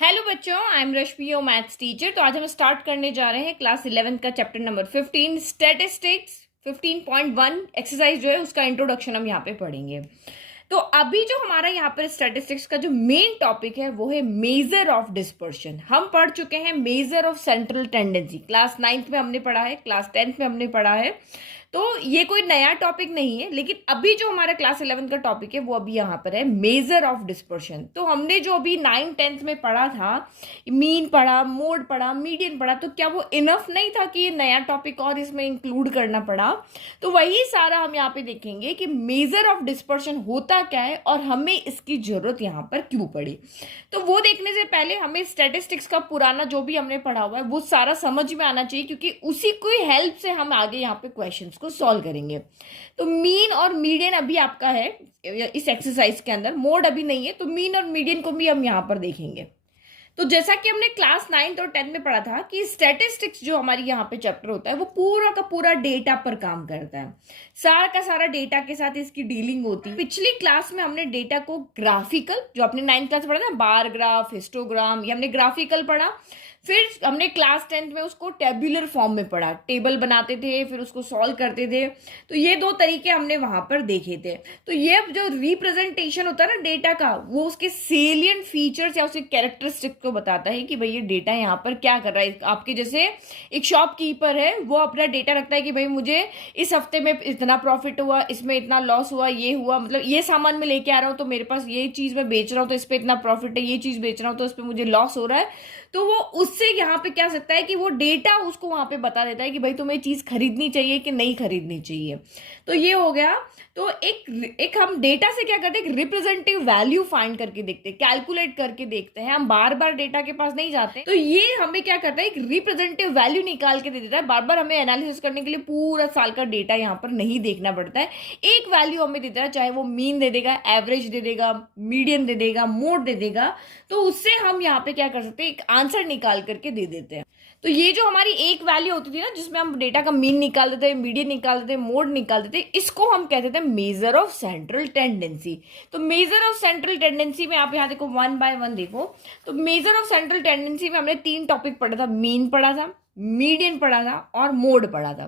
Hello बच्चों, I am Rashmi, your maths teacher. तो आज हम स्टार्ट करने जा रहे हैं क्लास 11 का चैप्टर नंबर 15 स्टैटिस्टिक्स 15.1 एक्सरसाइज जो है उसका इंट्रोडक्शन हम यहाँ पे पढ़ेंगे। तो अभी जो हमारा यहाँ पर स्टैटिस्टिक्स का जो मेन टॉपिक है वो है मेजर ऑफ डिस्पर्शन। हम पढ़ चुके हैं measure of central tendency, class 9th में हमने पढ़ा है, क्लास 10th में हमने पढ़ा है। तो ये कोई नया टॉपिक नहीं है, लेकिन अभी जो हमारा क्लास 11 का टॉपिक है वो अभी यहाँ पर है मेजर ऑफ डिस्पर्शन। तो हमने जो अभी 9th 10th में पढ़ा था, मीन पढ़ा, मोड पढ़ा, मीडियन पढ़ा, तो क्या वो इनफ नहीं था कि ये नया टॉपिक और इसमें इंक्लूड करना पड़ा? तो वही सारा हम यहाँ पे देखेंगे कि मेजर ऑफ डिस्पर्शन होता क्या है और हमें इसकी जरूरत यहाँ पर क्यों पड़ी। तो वो देखने से पहले हमें स्टैटिस्टिक्स का पुराना जो भी हमने पढ़ा हुआ है वो सारा समझ में आना चाहिए, क्योंकि उसी की हेल्प से हम आगे यहाँ पे क्वेश्चंस को सॉल्व करेंगे। तो मीन और मीडियन अभी आपका है इस एक्सरसाइज के अंदर, मोड अभी नहीं है, तो मीन और मीडियन को भी हम यहाँ पर देखेंगे। तो जैसा कि हमने क्लास 9th और 10th में पढ़ा था कि स्टैटिस्टिक्स जो हमारी यहाँ पे चैप्टर होता है वो पूरा का पूरा डेटा पर काम करता है, सारा का सारा डेटा के साथ इसकी डीलिंग होती है। पिछली क्लास में हमने डेटा को ग्राफिकल, जो आपने 9th क्लास में पढ़ा ना, बार ग्राफ, हिस्टोग्राम, ये हमने ग्राफिकल पढ़ा। फिर हमने क्लास 10th में उसको टेबुलर फॉर्म में पढ़ा, टेबल बनाते थे फिर उसको सॉल्व करते थे। तो ये दो तरीके हमने वहां पर देखे थे। तो ये जो रिप्रेजेंटेशन होता है ना डेटा का, वो उसके सेलियंट फीचर्स या उसके कैरेक्टरिस्टिक को बताता है कि भाई ये डेटा यहाँ पर क्या कर रहा है। आपके जैसे एक शॉपकीपर है, वो अपना डेटा रखता है कि भाई मुझे इस हफ्ते में इतना प्रॉफिट हुआ, इसमें इतना लॉस हुआ, ये हुआ, मतलब ये सामान मैं लेके आ रहा हूँ तो मेरे पास ये चीज मैं बेच रहा हूँ तो इस पर इतना प्रॉफिट है, ये चीज बेच रहा हूँ तो इस पर मुझे लॉस हो रहा है। तो वो उससे यहाँ पे क्या सकता है कि वो डेटा उसको वहां पे बता देता है कि भाई तुम्हें चीज खरीदनी चाहिए कि नहीं खरीदनी चाहिए। तो ये हो गया। तो एक हम डेटा से क्या करते हैं, एक रिप्रेजेंटेटिव वैल्यू फाइंड करके देखते हैं, कैलकुलेट करके देखते हैं। हम बार बार डेटा के पास नहीं जाते। तो ये हमें क्या करता है, एक रिप्रेजेंटेटिव वैल्यू निकाल के दे देता है। बार बार हमें एनालिसिस करने के लिए पूरा साल का डेटा यहाँ पर नहीं देखना पड़ता है। एक वैल्यू हमें देता है, चाहे वो मीन दे देगा, एवरेज दे देगा, मीडियन दे देगा, मोड दे देगा। तो उससे हम यहाँ पे क्या कर सकते हैं, एक आंसर निकाल करके दे देते हैं। तो ये जो हमारी एक वैल्यू होती थी ना, जिसमें हम डेटा का मीन निकाल देते, मीडियन निकाल देते, मोड निकाल देते, इसको हम कहते थे मेजर ऑफ सेंट्रल टेंडेंसी। तो मेजर ऑफ सेंट्रल टेंडेंसी में आप यहाँ देखो, वन बाय वन देखो। तो मेजर ऑफ सेंट्रल टेंडेंसी में हमने 3 टॉपिक पढ़ा था, मीन पढ़ा था, मीडियन पढ़ा था और मोड पढ़ा था।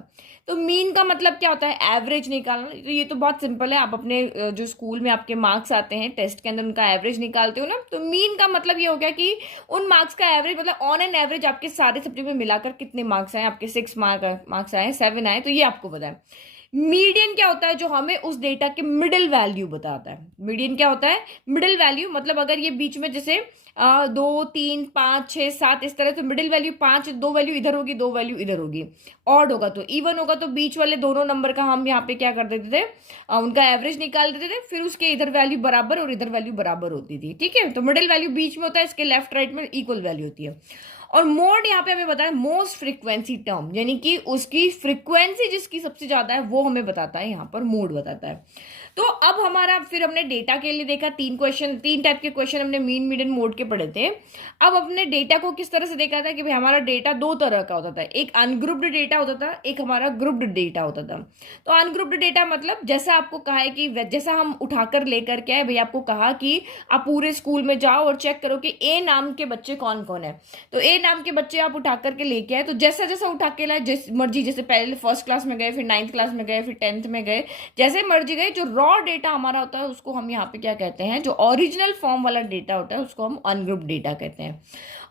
तो मीन का मतलब क्या होता है, एवरेज निकालना। तो ये तो बहुत सिंपल है, आप अपने जो स्कूल में आपके मार्क्स आते हैं टेस्ट के अंदर, उनका एवरेज निकालते हो ना। तो मीन का मतलब ये हो गया कि उन मार्क्स का एवरेज, मतलब ऑन एन एवरेज आपके सारे सब्जेक्ट में मिलाकर कितने मार्क्स आए, आपके 6 मार्क्स आए, 7 आए, तो ये आपको पता है। मीडियन क्या होता है, जो हमें उस डेटा के मिडिल वैल्यू बताता है। मीडियन क्या होता है, मिडिल वैल्यू, मतलब अगर ये बीच में जैसे 2 3 5 6 7 इस तरह, तो मिडिल वैल्यू 5, 2 वैल्यू इधर होगी, 2 वैल्यू इधर होगी। ऑड होगा तो इवन होगा, तो बीच वाले दोनों नंबर का हम यहाँ पे क्या कर देते थे, उनका एवरेज निकाल देते थे। फिर उसके इधर वैल्यू बराबर और इधर वैल्यू बराबर होती थी। ठीक है, तो मिडिल वैल्यू बीच में होता है, इसके लेफ्ट राइट में इक्वल वैल्यू होती है। और मोड यहाँ पे हमें बताया मोस्ट फ्रीक्वेंसी टर्म, यानी कि उसकी फ्रीक्वेंसी जिसकी सबसे ज्यादा है वो हमें बताता है, यहाँ पर मोड बताता है। तो अब हमारा, फिर हमने डेटा के लिए देखा 3 क्वेश्चन, 3 टाइप के क्वेश्चन हमने मीन, मीडियन, मोड के पढ़े थे। अब अपने डेटा को किस तरह से देखा था कि भाई हमारा डेटा 2 तरह का होता था, एक अनग्रुप्ड डेटा होता था, एक हमारा ग्रुप्ड डेटा होता था। तो अनग्रुप्ड डेटा मतलब जैसा आपको कहा है कि जैसा हम उठाकर लेकर के आए, भाई आपको कहा कि आप पूरे स्कूल में जाओ और चेक करो कि ए नाम के बच्चे कौन कौन है। तो ए नाम के बच्चे आप उठा करके लेके आए, तो जैसा जैसा उठा के लाए, जिस मर्जी, जैसे पहले फर्स्ट क्लास में गए, फिर 9th क्लास में गए, फिर 10th में गए, जैसे मर्जी गए, जो रॉ डेटा हमारा होता है उसको हम यहाँ पे क्या कहते हैं, जो ओरिजिनल फॉर्म वाला डेटा होता है उसको हम अनग्रुप्ड डेटा कहते हैं।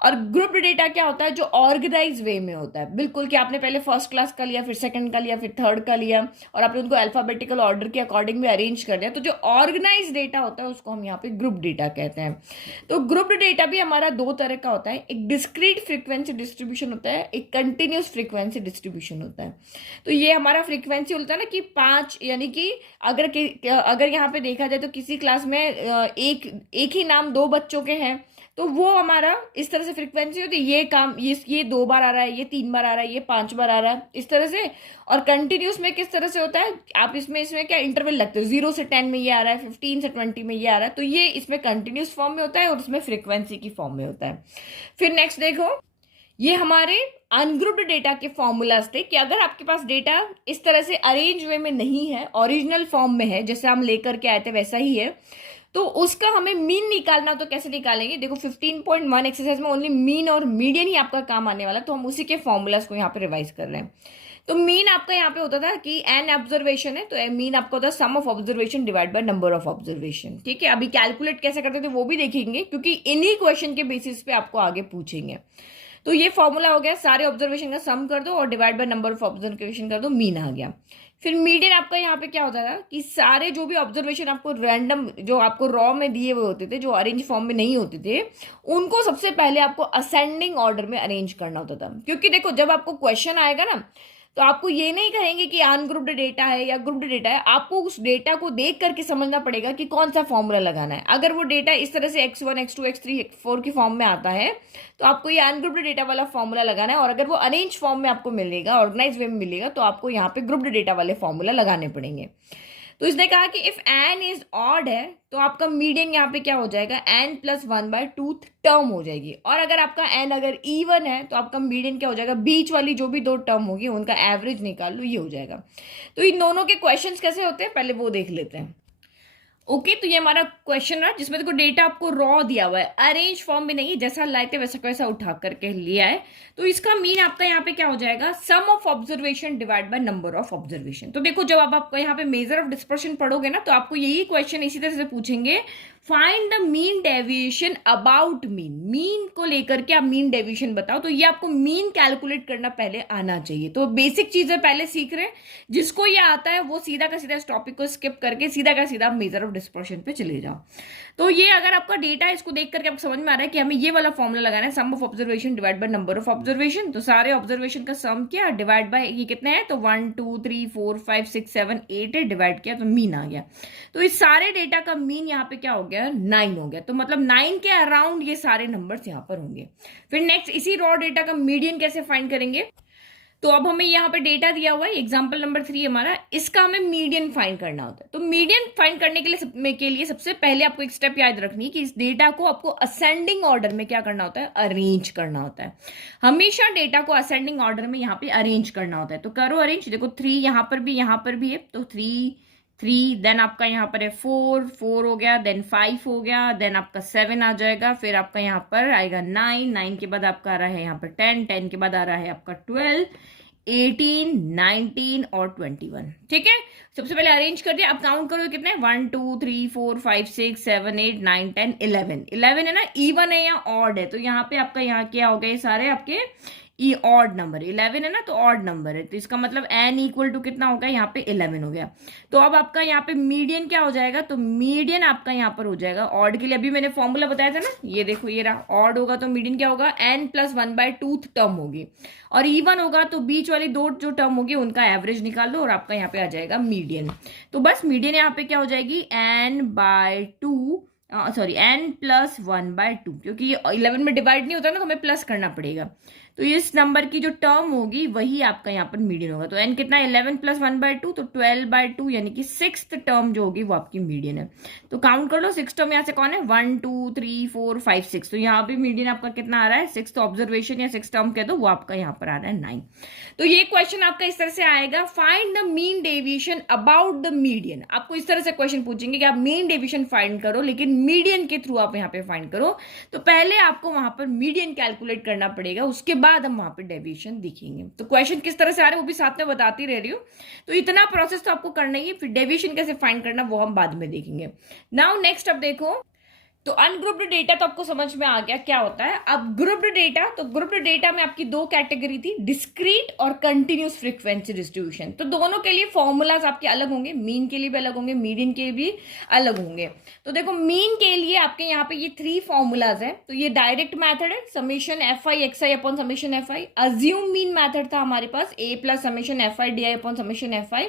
और ग्रुप्ड डेटा क्या होता है, जो ऑर्गेनाइज वे में होता है, बिल्कुल कि आपने पहले फर्स्ट क्लास का लिया, फिर सेकंड का लिया, फिर थर्ड का लिया, और आपने उनको अल्फाबेटिकल ऑर्डर के अकॉर्डिंग में अरेंज कर दिया। तो जो ऑर्गेनाइज डेटा होता है उसको हम यहाँ पे ग्रुप डेटा कहते हैं। तो ग्रुप्ड डेटा भी हमारा 2 तरह का होता है, एक डिस्क्रीट फ्रीक्वेंसी डिस्ट्रीब्यूशन होता है, एक कंटिन्यूस फ्रीक्वेंसी डिस्ट्रीब्यूशन होता है। तो ये हमारा फ्रीक्वेंसी होता है ना कि 5, यानी कि अगर यहाँ पे देखा जाए तो किसी क्लास में एक ही नाम 2 बच्चों के हैं, तो वो हमारा इस तरह से फ्रीक्वेंसी होती है, ये काम ये 2 बार आ रहा है, ये 3 बार आ रहा है, ये 5 बार आ रहा है, इस तरह से। और कंटिन्यूस में किस तरह से होता है, आप इसमें क्या इंटरवल लगते हो, 0 से 10 में ये आ रहा है, 15 से 20 में ये आ रहा है, तो ये इसमें कंटिन्यूस फॉर्म में होता है और इसमें फ्रीक्वेंसी की फॉर्म में होता है। फिर नेक्स्ट देखो, ये हमारे अनग्रुप्ड डेटा के फॉर्मूलाज थे कि अगर आपके पास डेटा इस तरह से अरेंज वे में नहीं है, ओरिजिनल फॉर्म में है, जैसे हम लेकर के आए थे वैसा ही है, तो उसका हमें मीन निकालना, तो कैसे निकालेंगे? देखो 15.1 एक्सरसाइज में ओनली मीन और मीडियन ही आपका काम आने वाला, तो हम उसी के फॉर्मूलाज को यहाँ पे रिवाइज कर रहे हैं। तो मीन आपका यहाँ पे होता था कि एन ऑब्जर्वेशन है, तो मीन आपका होता है sum of observation divide by number of observation. ठीक है, अभी कैलकुलेट कैसे करते थे वो भी देखेंगे, क्योंकि इन्हीं क्वेश्चन के बेसिस पे आपको आगे पूछेंगे। तो ये फॉर्मूला हो गया, सारे ऑब्जर्वेशन का सम कर दो और divide by number of observation कर दो, मीन आ गया। फिर मीडियन आपका यहाँ पे क्या होता था कि सारे जो भी ऑब्जर्वेशन आपको रैंडम, जो आपको रॉ में दिए हुए होते थे, जो अरेंज फॉर्म में नहीं होते थे, उनको सबसे पहले आपको असेंडिंग ऑर्डर में अरेंज करना होता था। क्योंकि देखो जब आपको क्वेश्चन आएगा ना, तो आपको ये नहीं कहेंगे कि अनग्रुप्ड डेटा है या ग्रुप्ड डेटा है, आपको उस डेटा को देख करके समझना पड़ेगा कि कौन सा फॉर्मूला लगाना है। अगर वो डेटा इस तरह से x1 x2 x3 x4 की फॉर्म में आता है, तो आपको ये अनग्रुप्ड डेटा वाला फॉर्मूला लगाना है, और अगर वो अरेंज फॉर्म में आपको मिलेगा, ऑर्गेनाइज वे में मिलेगा, तो आपको यहाँ पे ग्रुप्ड डेटा वाले फॉर्मूला लगाने पड़ेंगे। तो इसने कहा कि इफ एन इज ऑड है, तो आपका मीडियन यहाँ पे क्या हो जाएगा, एन प्लस 1/2 टर्म हो जाएगी। और अगर आपका एन अगर इवन है, तो आपका मीडियन क्या हो जाएगा, बीच वाली जो भी दो टर्म होगी उनका एवरेज निकाल लो, ये हो जाएगा। तो इन दोनों के क्वेश्चंस कैसे होते हैं पहले वो देख लेते हैं। ओके, तो ये हमारा क्वेश्चन है जिसमें देखो डेटा आपको रॉ दिया हुआ है, अरेंज फॉर्म में नहीं, जैसा लाए थे वैसा कैसा उठा करके लिया है। तो इसका मीन आपका यहाँ पे क्या हो जाएगा, sum of observation divide by number of observation. तो देखो जब आप यहाँ पे मेजर ऑफ डिस्पर्शन पढ़ोगे ना, तो आपको यही क्वेश्चन इसी तरह से पूछेंगे, find the mean deviation about mean, mean को लेकर के आप मीन डेविएशन बताओ। तो ये आपको मीन कैलकुलेट करना पहले आना चाहिए। तो बेसिक चीजें पहले सीख रहे हैं, जिसको ये आता है वो सीधा का सीधा इस टॉपिक को स्किप करके सीधा का सीधा मेजर ऑफ डिस्पर्शन पे चले जाओ। तो ये अगर आपका डेटा है, इसको देख करके आपको समझ में आ रहा है कि हमें ये वाला फॉर्मूला लगाना है, sum of observation divide by number of observation. तो सारे ऑब्जर्वेशन का सम किया डिवाइड बाय ये कितने हैं, तो 1 2 3 4 5 6 7 8 है, डिवाइड किया तो मीन आ गया। तो इस सारे डेटा का मीन यहाँ पे क्या हो गया, 9 हो गया। तो मतलब 9 के अराउंड ये सारे नंबर्स यहाँ पर होंगे। फिर नेक्स्ट इसी रॉ डेटा का मीडियन कैसे फाइंड करेंगे। तो अब हमें यहाँ पे डेटा दिया हुआ है, एग्जांपल नंबर 3 हमारा, इसका हमें मीडियन फाइंड करना होता है। तो मीडियन फाइंड करने के लिए सबसे पहले आपको एक स्टेप याद रखनी है कि इस डेटा को आपको असेंडिंग ऑर्डर में क्या करना होता है, अरेंज करना होता है। हमेशा डेटा को असेंडिंग ऑर्डर में यहाँ पे अरेंज करना होता है। तो करो अरेंज, देखो 3 यहाँ पर भी है, तो 3 देन आपका यहाँ पर है 4 हो गया, देन 5 हो गया, देन आपका 7 आ जाएगा, फिर आपका यहाँ पर आएगा 9 के बाद आपका आ रहा है यहाँ पर 10 के बाद आ रहा है आपका 12 18 19 और 21। ठीक है, सबसे पहले अरेंज कर दिया। अब काउंट करो कितने, 1 2 3 4 5 6 7 8 9 10 11 है ना, इवन है या ऑड है। तो यहाँ पे आपका यहाँ क्या हो गए, सारे आपके ऑड नंबर, 11 है ना, तो ऑड नंबर है। तो इसका मतलब n इक्वल टू कितना होगा, यहाँ पे 11 हो गया। तो अब आपका यहाँ पे मीडियन क्या हो जाएगा, तो मीडियन आपका यहाँ पर हो जाएगा ऑड के लिए, अभी मैंने फॉर्मूला बताया था ना, ये देखो ये रहा, ऑड होगा तो मीडियन क्या होगा, n प्लस 1/2 टर्म होगी, और इवन होगा तो बीच वाली दो जो टर्म होगी उनका एवरेज निकाल दो और आपका यहाँ पे आ जाएगा मीडियन। तो बस मीडियन यहाँ पे क्या हो जाएगी, n प्लस 1/2, क्योंकि ये 11 में डिवाइड नहीं होता ना, तो हमें प्लस करना पड़ेगा। तो इस नंबर की जो टर्म होगी वही आपका यहाँ पर मीडियन होगा। तो n कितना, 11 प्लस 1/2, तो 12/2, यानी कि 6th टर्म जो होगी वो आपकी मीडियन है। तो काउंट कर लो, 6 टर्म यहाँ से कौन है, 1 2 3 4 5 6। तो यहाँ पे मीडियन आपका कितना आ रहा है, 6th ऑब्जर्वेशन या 6th टर्म कह दो, वो आपका यहाँ पर आ रहा है 9। तो ये क्वेश्चन आपका इस तरह से आएगा, find the mean deviation about the median. आपको इस तरह से क्वेश्चन पूछेंगे कि आप मीन डेविएशन फाइंड करो, लेकिन मीडियन के थ्रू आप यहाँ पे फाइंड करो। तो पहले आपको वहां पर मीडियन कैलकुलेट करना पड़ेगा, उसके बाद हम वहां पे डेविएशन दिखेंगे। तो क्वेश्चन किस तरह से आ रहे हैं वो भी साथ में बताती रह रही हूँ। तो इतना प्रोसेस तो आपको करना ही है, फिर डेविएशन कैसे फाइंड करना वो हम बाद में देखेंगे। नाउ नेक्स्ट अब देखो, तो अनग्रुप्ड डेटा तो आपको समझ में आ गया क्या होता है। अब ग्रुप्ड डेटा, तो ग्रुप्ड डेटा में आपकी दो कैटेगरी थी, डिस्क्रीट और कंटिन्यूस फ्रीक्वेंसी डिस्ट्रीब्यूशन। तो दोनों के लिए फॉर्मूलाज आपके अलग होंगे, मीन के लिए भी अलग होंगे, मीडियन के लिए भी अलग होंगे। तो देखो मीन के लिए आपके यहाँ पे ये 3 फॉर्मूलाज है। तो ये डायरेक्ट मेथड है, summation fi xi upon summation fi। Assume mean method था हमारे पास, a plus summation fi di upon summation fi,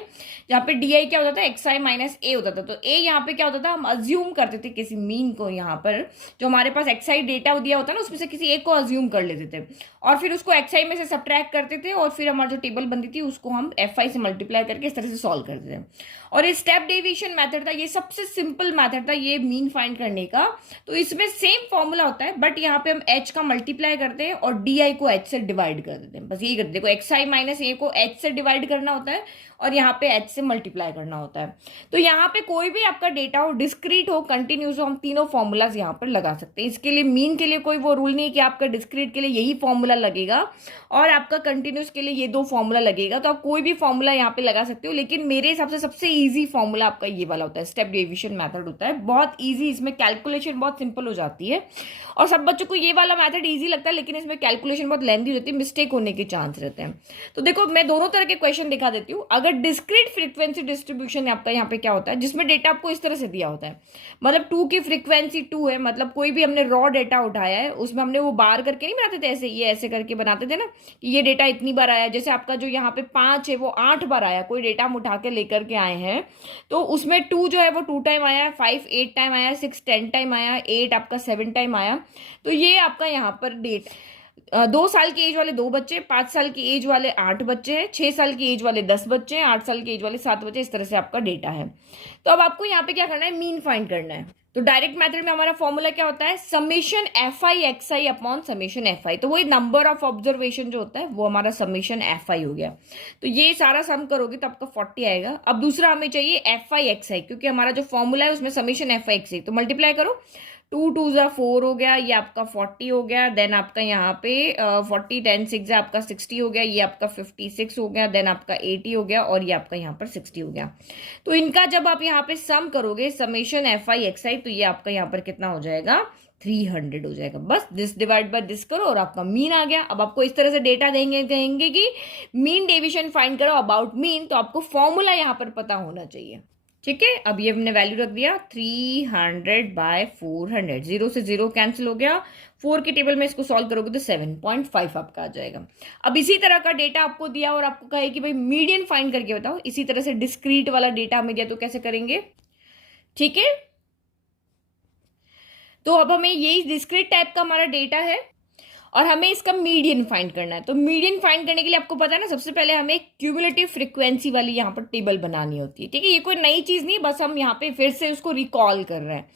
जहाँ पे di क्या होता था, xi माइनस a होता था। तो a यहाँ पे क्या होता था, हम अज्यूम करते थे किसी मीन को यहाँ पर जो हमारे पास एक्सआई डेटा दिया होता है ना, उसमें से किसी एक को अज्यूम कर लेते थे और फिर उसको एक्सआई में से सब्ट्रैक्ट करते थे और फिर हमारी जो टेबल बनती थी उसको हम एफआई से मल्टीप्लाई करके इस तरह से सॉल्व करते थे। और ये स्टेप डेविएशन मेथड था, ये सबसे सिंपल मेथड था ये मीन फाइंड करने का। तो इसमें सेम फॉर्मूला होता है, बट यहाँ पे हम एच का मल्टीप्लाई करते हैं और डी आई को एच से डिवाइड कर देते हैं, बस यही करते हैं। देखो एक्स आई माइनस ए को एच से डिवाइड करना होता है और यहाँ पे एच से मल्टीप्लाई करना होता है। तो यहाँ पे कोई भी आपका डेटा हो, डिस्क्रीट हो, कंटिन्यूस हो, हम तीनों फॉर्मूलाज यहाँ पर लगा सकते हैं। इसके लिए मीन के लिए कोई वो रूल नहीं है कि आपका डिस्क्रीट के लिए यही फॉर्मूला लगेगा और आपका कंटिन्यूस के लिए ये दो फॉर्मूला लगेगा। तो आप कोई भी फॉर्मूला यहाँ पे लगा सकते हो, लेकिन मेरे हिसाब से सबसे ईजी फॉर्मूला आपका ये वाला होता है, स्टेप डेविएशन मेथड होता है। बहुत ईजी, इसमें कैलकुलेशन बहुत सिंपल हो जाती है और सब बच्चों को ये वाला मेथड ईजी लगता है, लेकिन इसमें कैलकुलेशन बहुत लेंथी होती है, मिस्टेक होने के चांस रहते हैं। तो देखो मैं दोनों तरह के क्वेश्चन दिखा देती हूँ। अगर डिस्क्रीट फ्रीक्वेंसी डिस्ट्रीब्यूशन आपका यहाँ पे क्या होता है, जिसमें डेटा आपको इस तरह से दिया होता है, मतलब 2 की फ्रीक्वेंसी 2 है, मतलब कोई भी हमने रॉ डेटा उठाया है उसमें हमने वो बार करके नहीं बनाते थे, ऐसे ये ऐसे करके बनाते थे ना कि ये डेटा इतनी बार आया। जैसे आपका जो यहाँ पे 5 है वो 8 बार आया, कोई डेटा हम उठा के लेकर के आए हैं तो उसमें 2 जो है वो 2 टाइम आया, 5 8 टाइम आया, 6 10 टाइम आया, 8 आपका 7 टाइम आया। तो ये आपका यहाँ पर डेट 2 साल की एज वाले 2 बच्चे, 5 साल की एज वाले 8 बच्चे हैं, 6 साल की एज वाले 10 बच्चे हैं, 8 साल की एज वाले 7 बच्चे, इस तरह से आपका डेटा है। तो अब आपको यहाँ पे क्या करना है, मीन फाइंड करना है। तो डायरेक्ट मेथड में हमारा फॉर्मूला क्या होता है, summation F I X I upon summation F I. तो वही नंबर ऑफ ऑब्जर्वेशन जो होता है वो हमारा समेशन एफ आई हो गया। तो ये सारा सम करोगे तो आपका 40 आएगा। अब दूसरा हमें चाहिए एफ आई एक्स आई, क्योंकि हमारा जो फॉर्मूला है उसमें समेशन एफ आई एक्स आई, तो मल्टीप्लाई करो, 2 2 जा 4 हो गया, ये आपका 40 हो गया। देन आपका यहाँ पे 40 10 6 जा आपका 60 हो गया, ये आपका 56 हो गया। देन आपका 80 हो गया और ये आपका यहाँ पर 60 हो गया। तो इनका जब आप यहाँ पे सम करोगे समेशन एफ आई एक्स आई, तो ये आपका यहाँ पर कितना हो जाएगा, 300 हो जाएगा। बस दिस डिवाइड बाय दिस करो और आपका मीन आ गया। अब आपको इस तरह से डेटा देंगे, कहेंगे कि मीन डेविएशन फाइंड करो अबाउट मीन, तो आपको फॉर्मूला यहाँ पर पता होना चाहिए। ठीक है, अब ये हमने वैल्यू रख दिया 300/400, 0 से 0 कैंसिल हो गया। 4 की टेबल में इसको सॉल्व करोगे तो 7.5 आपका आ जाएगा। अब इसी तरह का डेटा आपको दिया और आपको कहे कि भाई मीडियन फाइंड करके बताओ, इसी तरह से डिस्क्रीट वाला डेटा हमें दिया तो कैसे करेंगे। ठीक है, तो अब हमें यही डिस्क्रीट टाइप का हमारा डेटा है और हमें इसका मीडियन फाइंड करना है। तो मीडियन फाइंड करने के लिए आपको पता है ना, सबसे पहले हमें क्यूमुलेटिव फ्रीक्वेंसी वाली यहाँ पर टेबल बनानी होती है। ठीक है, ये कोई नई चीज नहीं, बस हम यहाँ पे फिर से उसको रिकॉल कर रहे हैं।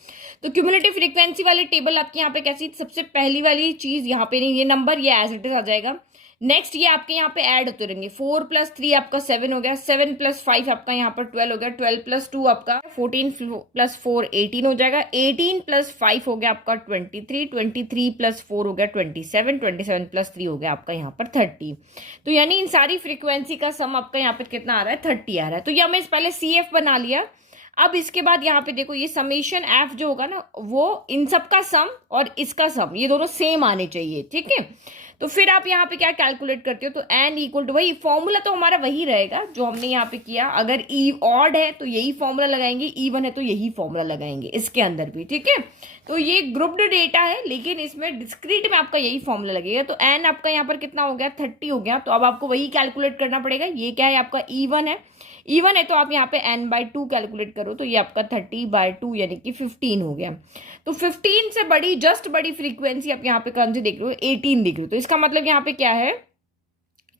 तो क्यूमुलेटिव फ्रीक्वेंसी वाली टेबल आपकी यहाँ पे कैसी, सबसे पहली वाली चीज यहाँ पे नहीं, ये नंबर ये एज इट इज आ जाएगा। नेक्स्ट ये आपके यहाँ पे ऐड होते रहेंगे, 4 + 3 आपका 7 हो गया, 7 + 5 आपका यहाँ पर 12 हो गया, 12 + 2 आपका 14 + 4 18 हो जाएगा, 18 + 5 हो गया आपका 23, 23 + 4 हो गया 27, 27 + 3 हो गया आपका यहाँ पर 30। तो यानी इन सारी फ्रीक्वेंसी का सम आपका यहाँ पे कितना आ रहा है, 30 आ रहा है। तो ये हमें पहले CF बना लिया। अब इसके बाद यहाँ पे देखो ये समेशन एफ जो होगा ना, वो इन सब का सम और इसका सम, ये दोनों सेम आने चाहिए। ठीक है, तो फिर आप यहाँ पे क्या कैलकुलेट करते हो, तो n = वही फॉर्मूला तो हमारा वही रहेगा जो हमने यहाँ पे किया। अगर ई ऑड है तो यही फॉर्मूला लगाएंगे, इवन है तो यही फॉर्मूला लगाएंगे इसके अंदर भी। ठीक है, तो ये ग्रुप्ड डेटा है, लेकिन इसमें डिस्क्रीट में आपका यही फॉर्मूला लगेगा। तो n आपका यहाँ पर कितना हो गया, 30 हो गया। तो अब आपको वही कैलकुलेट करना पड़ेगा। ये क्या है, आपका इवन है, इवन है तो आप यहाँ पे n/2 कैलकुलेट करो, तो ये आपका 30/2 यानी कि 15 हो गया। तो 15 से बड़ी, जस्ट बड़ी फ्रीक्वेंसी आप यहाँ पे कौन सी देख रहे हो, 18 देख रहे हो। तो इसका मतलब यहाँ पे क्या है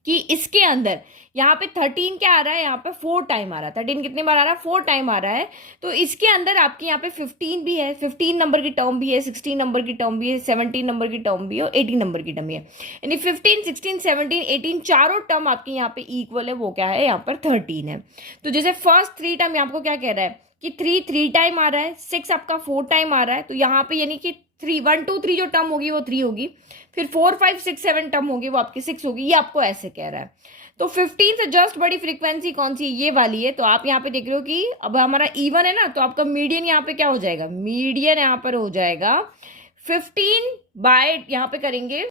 कि इसके अंदर यहाँ पे 13 क्या आ रहा है, यहाँ पे 4 टाइम आ रहा है। 13 कितने बार आ रहा है, 4 टाइम आ रहा है। तो इसके अंदर आपके यहाँ पे 15 भी है, 15 नंबर की टर्म भी है, 16 नंबर की टर्म भी है, 17 नंबर की टर्म भी है और 18 नंबर की टर्म भी है। यानी 15 16 17 18 चारों टर्म आपके यहाँ पे इक्वल है। वो क्या है, यहाँ पर 13 है। तो जैसे फर्स्ट 3 टर्म आपको क्या कह रहा है कि 3 टाइम आ रहा है, 6 आपका 4 टाइम आ रहा है। तो यहाँ पे यानी कि 3 1 2 3 जो टर्म होगी वो 3 होगी, फिर 4 5 6 7 टर्म होगी वो आपकी 6 होगी। ये आपको ऐसे कह रहा है। तो 15 से जस्ट बड़ी फ्रीक्वेंसी कौन सी, ये वाली है। तो आप यहाँ पे देख रहे हो कि अब हमारा इवन है ना, तो आपका मीडियन यहाँ पे क्या हो जाएगा, मीडियन यहाँ पर हो जाएगा 15 बाय यहाँ पे करेंगे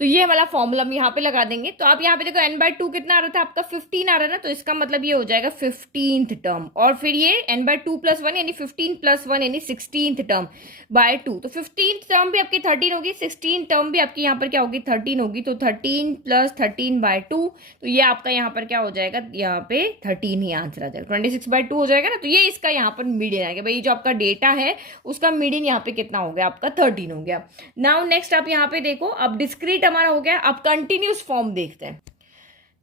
तो ये वाला फॉर्मूला हम यहाँ पे लगा देंगे। तो आप यहाँ पे देखो n/2 कितना आ रहा था आपका 15 आ रहा है ना, तो इसका मतलब ये हो जाएगा 15th टर्म, और फिर ये n/2 + 1 यानी 15 + 1 यानी 16th टर्म बाय 2। तो 15th टर्म भी आपकी 13 होगी, 16th टर्म भी आपकी यहाँ पर क्या होगी 13 होगी। तो 13 + 13/2, तो ये आपका यहाँ पर क्या हो जाएगा, यहाँ पे 13 ही आंसर आ जाएगा, 26/2 हो जाएगा ना। तो ये इसका यहाँ पर मीडियन आ गया भाई, जो आपका डेटा है उसका मीडियन यहाँ पे कितना हो गया आपका 13 हो गया। नाउ नेक्स्ट आप यहाँ पे देखो, अब डिस्क्रीट हमारा हो गया, अब कंटिन्यूस फॉर्म देखते हैं।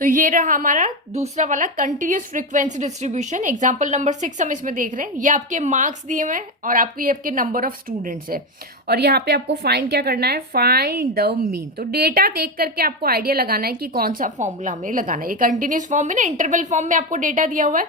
तो ये रहा हमारा दूसरा वाला continuous frequency distribution. Example number 6 हम इसमें देख रहे हैं। ये आपके मार्क्स दिए हुए हैं और आपको ये आपके नंबर ऑफ स्टूडेंट्स है, और यहाँ पे आपको फाइंड क्या करना है, फाइंड द मीन। तो डेटा देख करके आपको आइडिया लगाना है कि कौन सा फॉर्मूला हमें लगाना है। ये कंटिन्यूस फॉर्म में ना, इंटरवल फॉर्म में आपको डेटा दिया हुआ है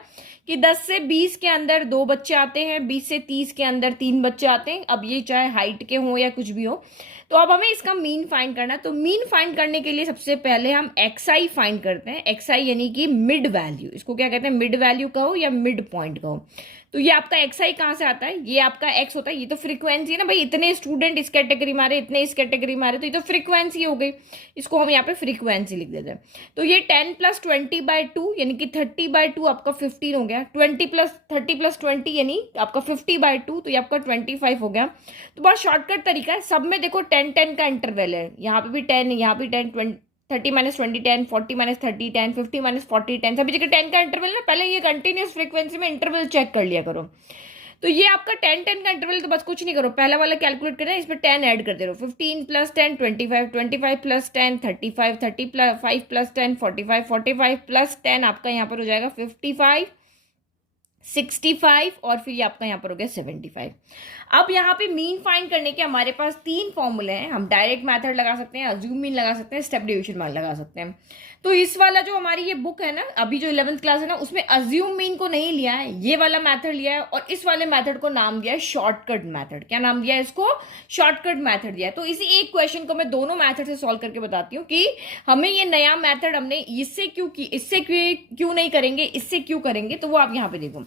कि 10 से 20 के अंदर 2 बच्चे आते हैं, 20 से 30 के अंदर 3 बच्चे आते हैं। अब ये चाहे हाइट के हो या कुछ भी हो, तो अब हमें इसका मीन फाइंड करना है। तो मीन फाइंड करने के लिए सबसे पहले हम एक्सआई फाइंड करते हैं। एक्सआई यानी कि मिड वैल्यू, इसको क्या कहते हैं, मिड वैल्यू कहो या मिड पॉइंट कहो। तो ये आपका एक्सआई कहाँ से आता है, ये आपका एक्स होता है, ये तो फ्रीक्वेंसी है ना भाई, इतने स्टूडेंट इस कैटेगरी में आ रहे, इतने इस कैटेगरी में आ रहे, तो ये तो फ्रीक्वेंसी हो गई, इसको हम यहाँ पे फ्रीक्वेंसी लिख देते हैं। तो ये 10 + 20/2 यानी कि 30/2 आपका 15 हो गया, 30 + 20 यानी आपका 50/2, तो ये आपका 25 हो गया। तो बहुत शॉर्टकट तरीका है, सब में देखो 10-10 का इंटरवल है, यहाँ पे भी 10, यहाँ भी 10, 30 - 20 10, 40 - 30 10, 50 - 40 10, सभी जगह 10 का इंटरवल ना। पहले ये कंटिन्यूस फ्रीक्वेंसी में इंटरवल चेक कर लिया करो। तो ये आपका 10-10 का इंटरवल, तो बस कुछ नहीं करो, पहला वाला कैलकुलेट करना है, इसमें 10 ऐड करते रहो। 15 + 10 25, 25 + 10 35, 35 + 10 45, 45 + 10 आपका यहाँ पर हो जाएगा 55, 65, और फिर ये आपका यहाँ पर हो गया 75। अब यहाँ पे मीन फाइंड करने के हमारे पास 3 फॉर्मूले हैं। हम डायरेक्ट मेथड लगा सकते हैं, अज्यूम मीन लगा सकते हैं, स्टेप डिवीजन लगा सकते हैं। तो इस वाला जो हमारी ये बुक है ना, अभी जो 11th क्लास है ना, उसमें अज्यूम मीन को नहीं लिया है, ये वाला मेथड लिया है, और इस वाले मेथड को नाम दिया है शॉर्टकट मेथड। क्या नाम दिया है इसको, शॉर्टकट मेथड दिया है। तो इसी एक क्वेश्चन को मैं दोनों मेथड से सॉल्व करके बताती हूँ कि हमें ये नया मेथड हमने इससे क्यों की, इससे क्यों नहीं करेंगे, इससे क्यों करेंगे। तो वो आप यहाँ पे देखो,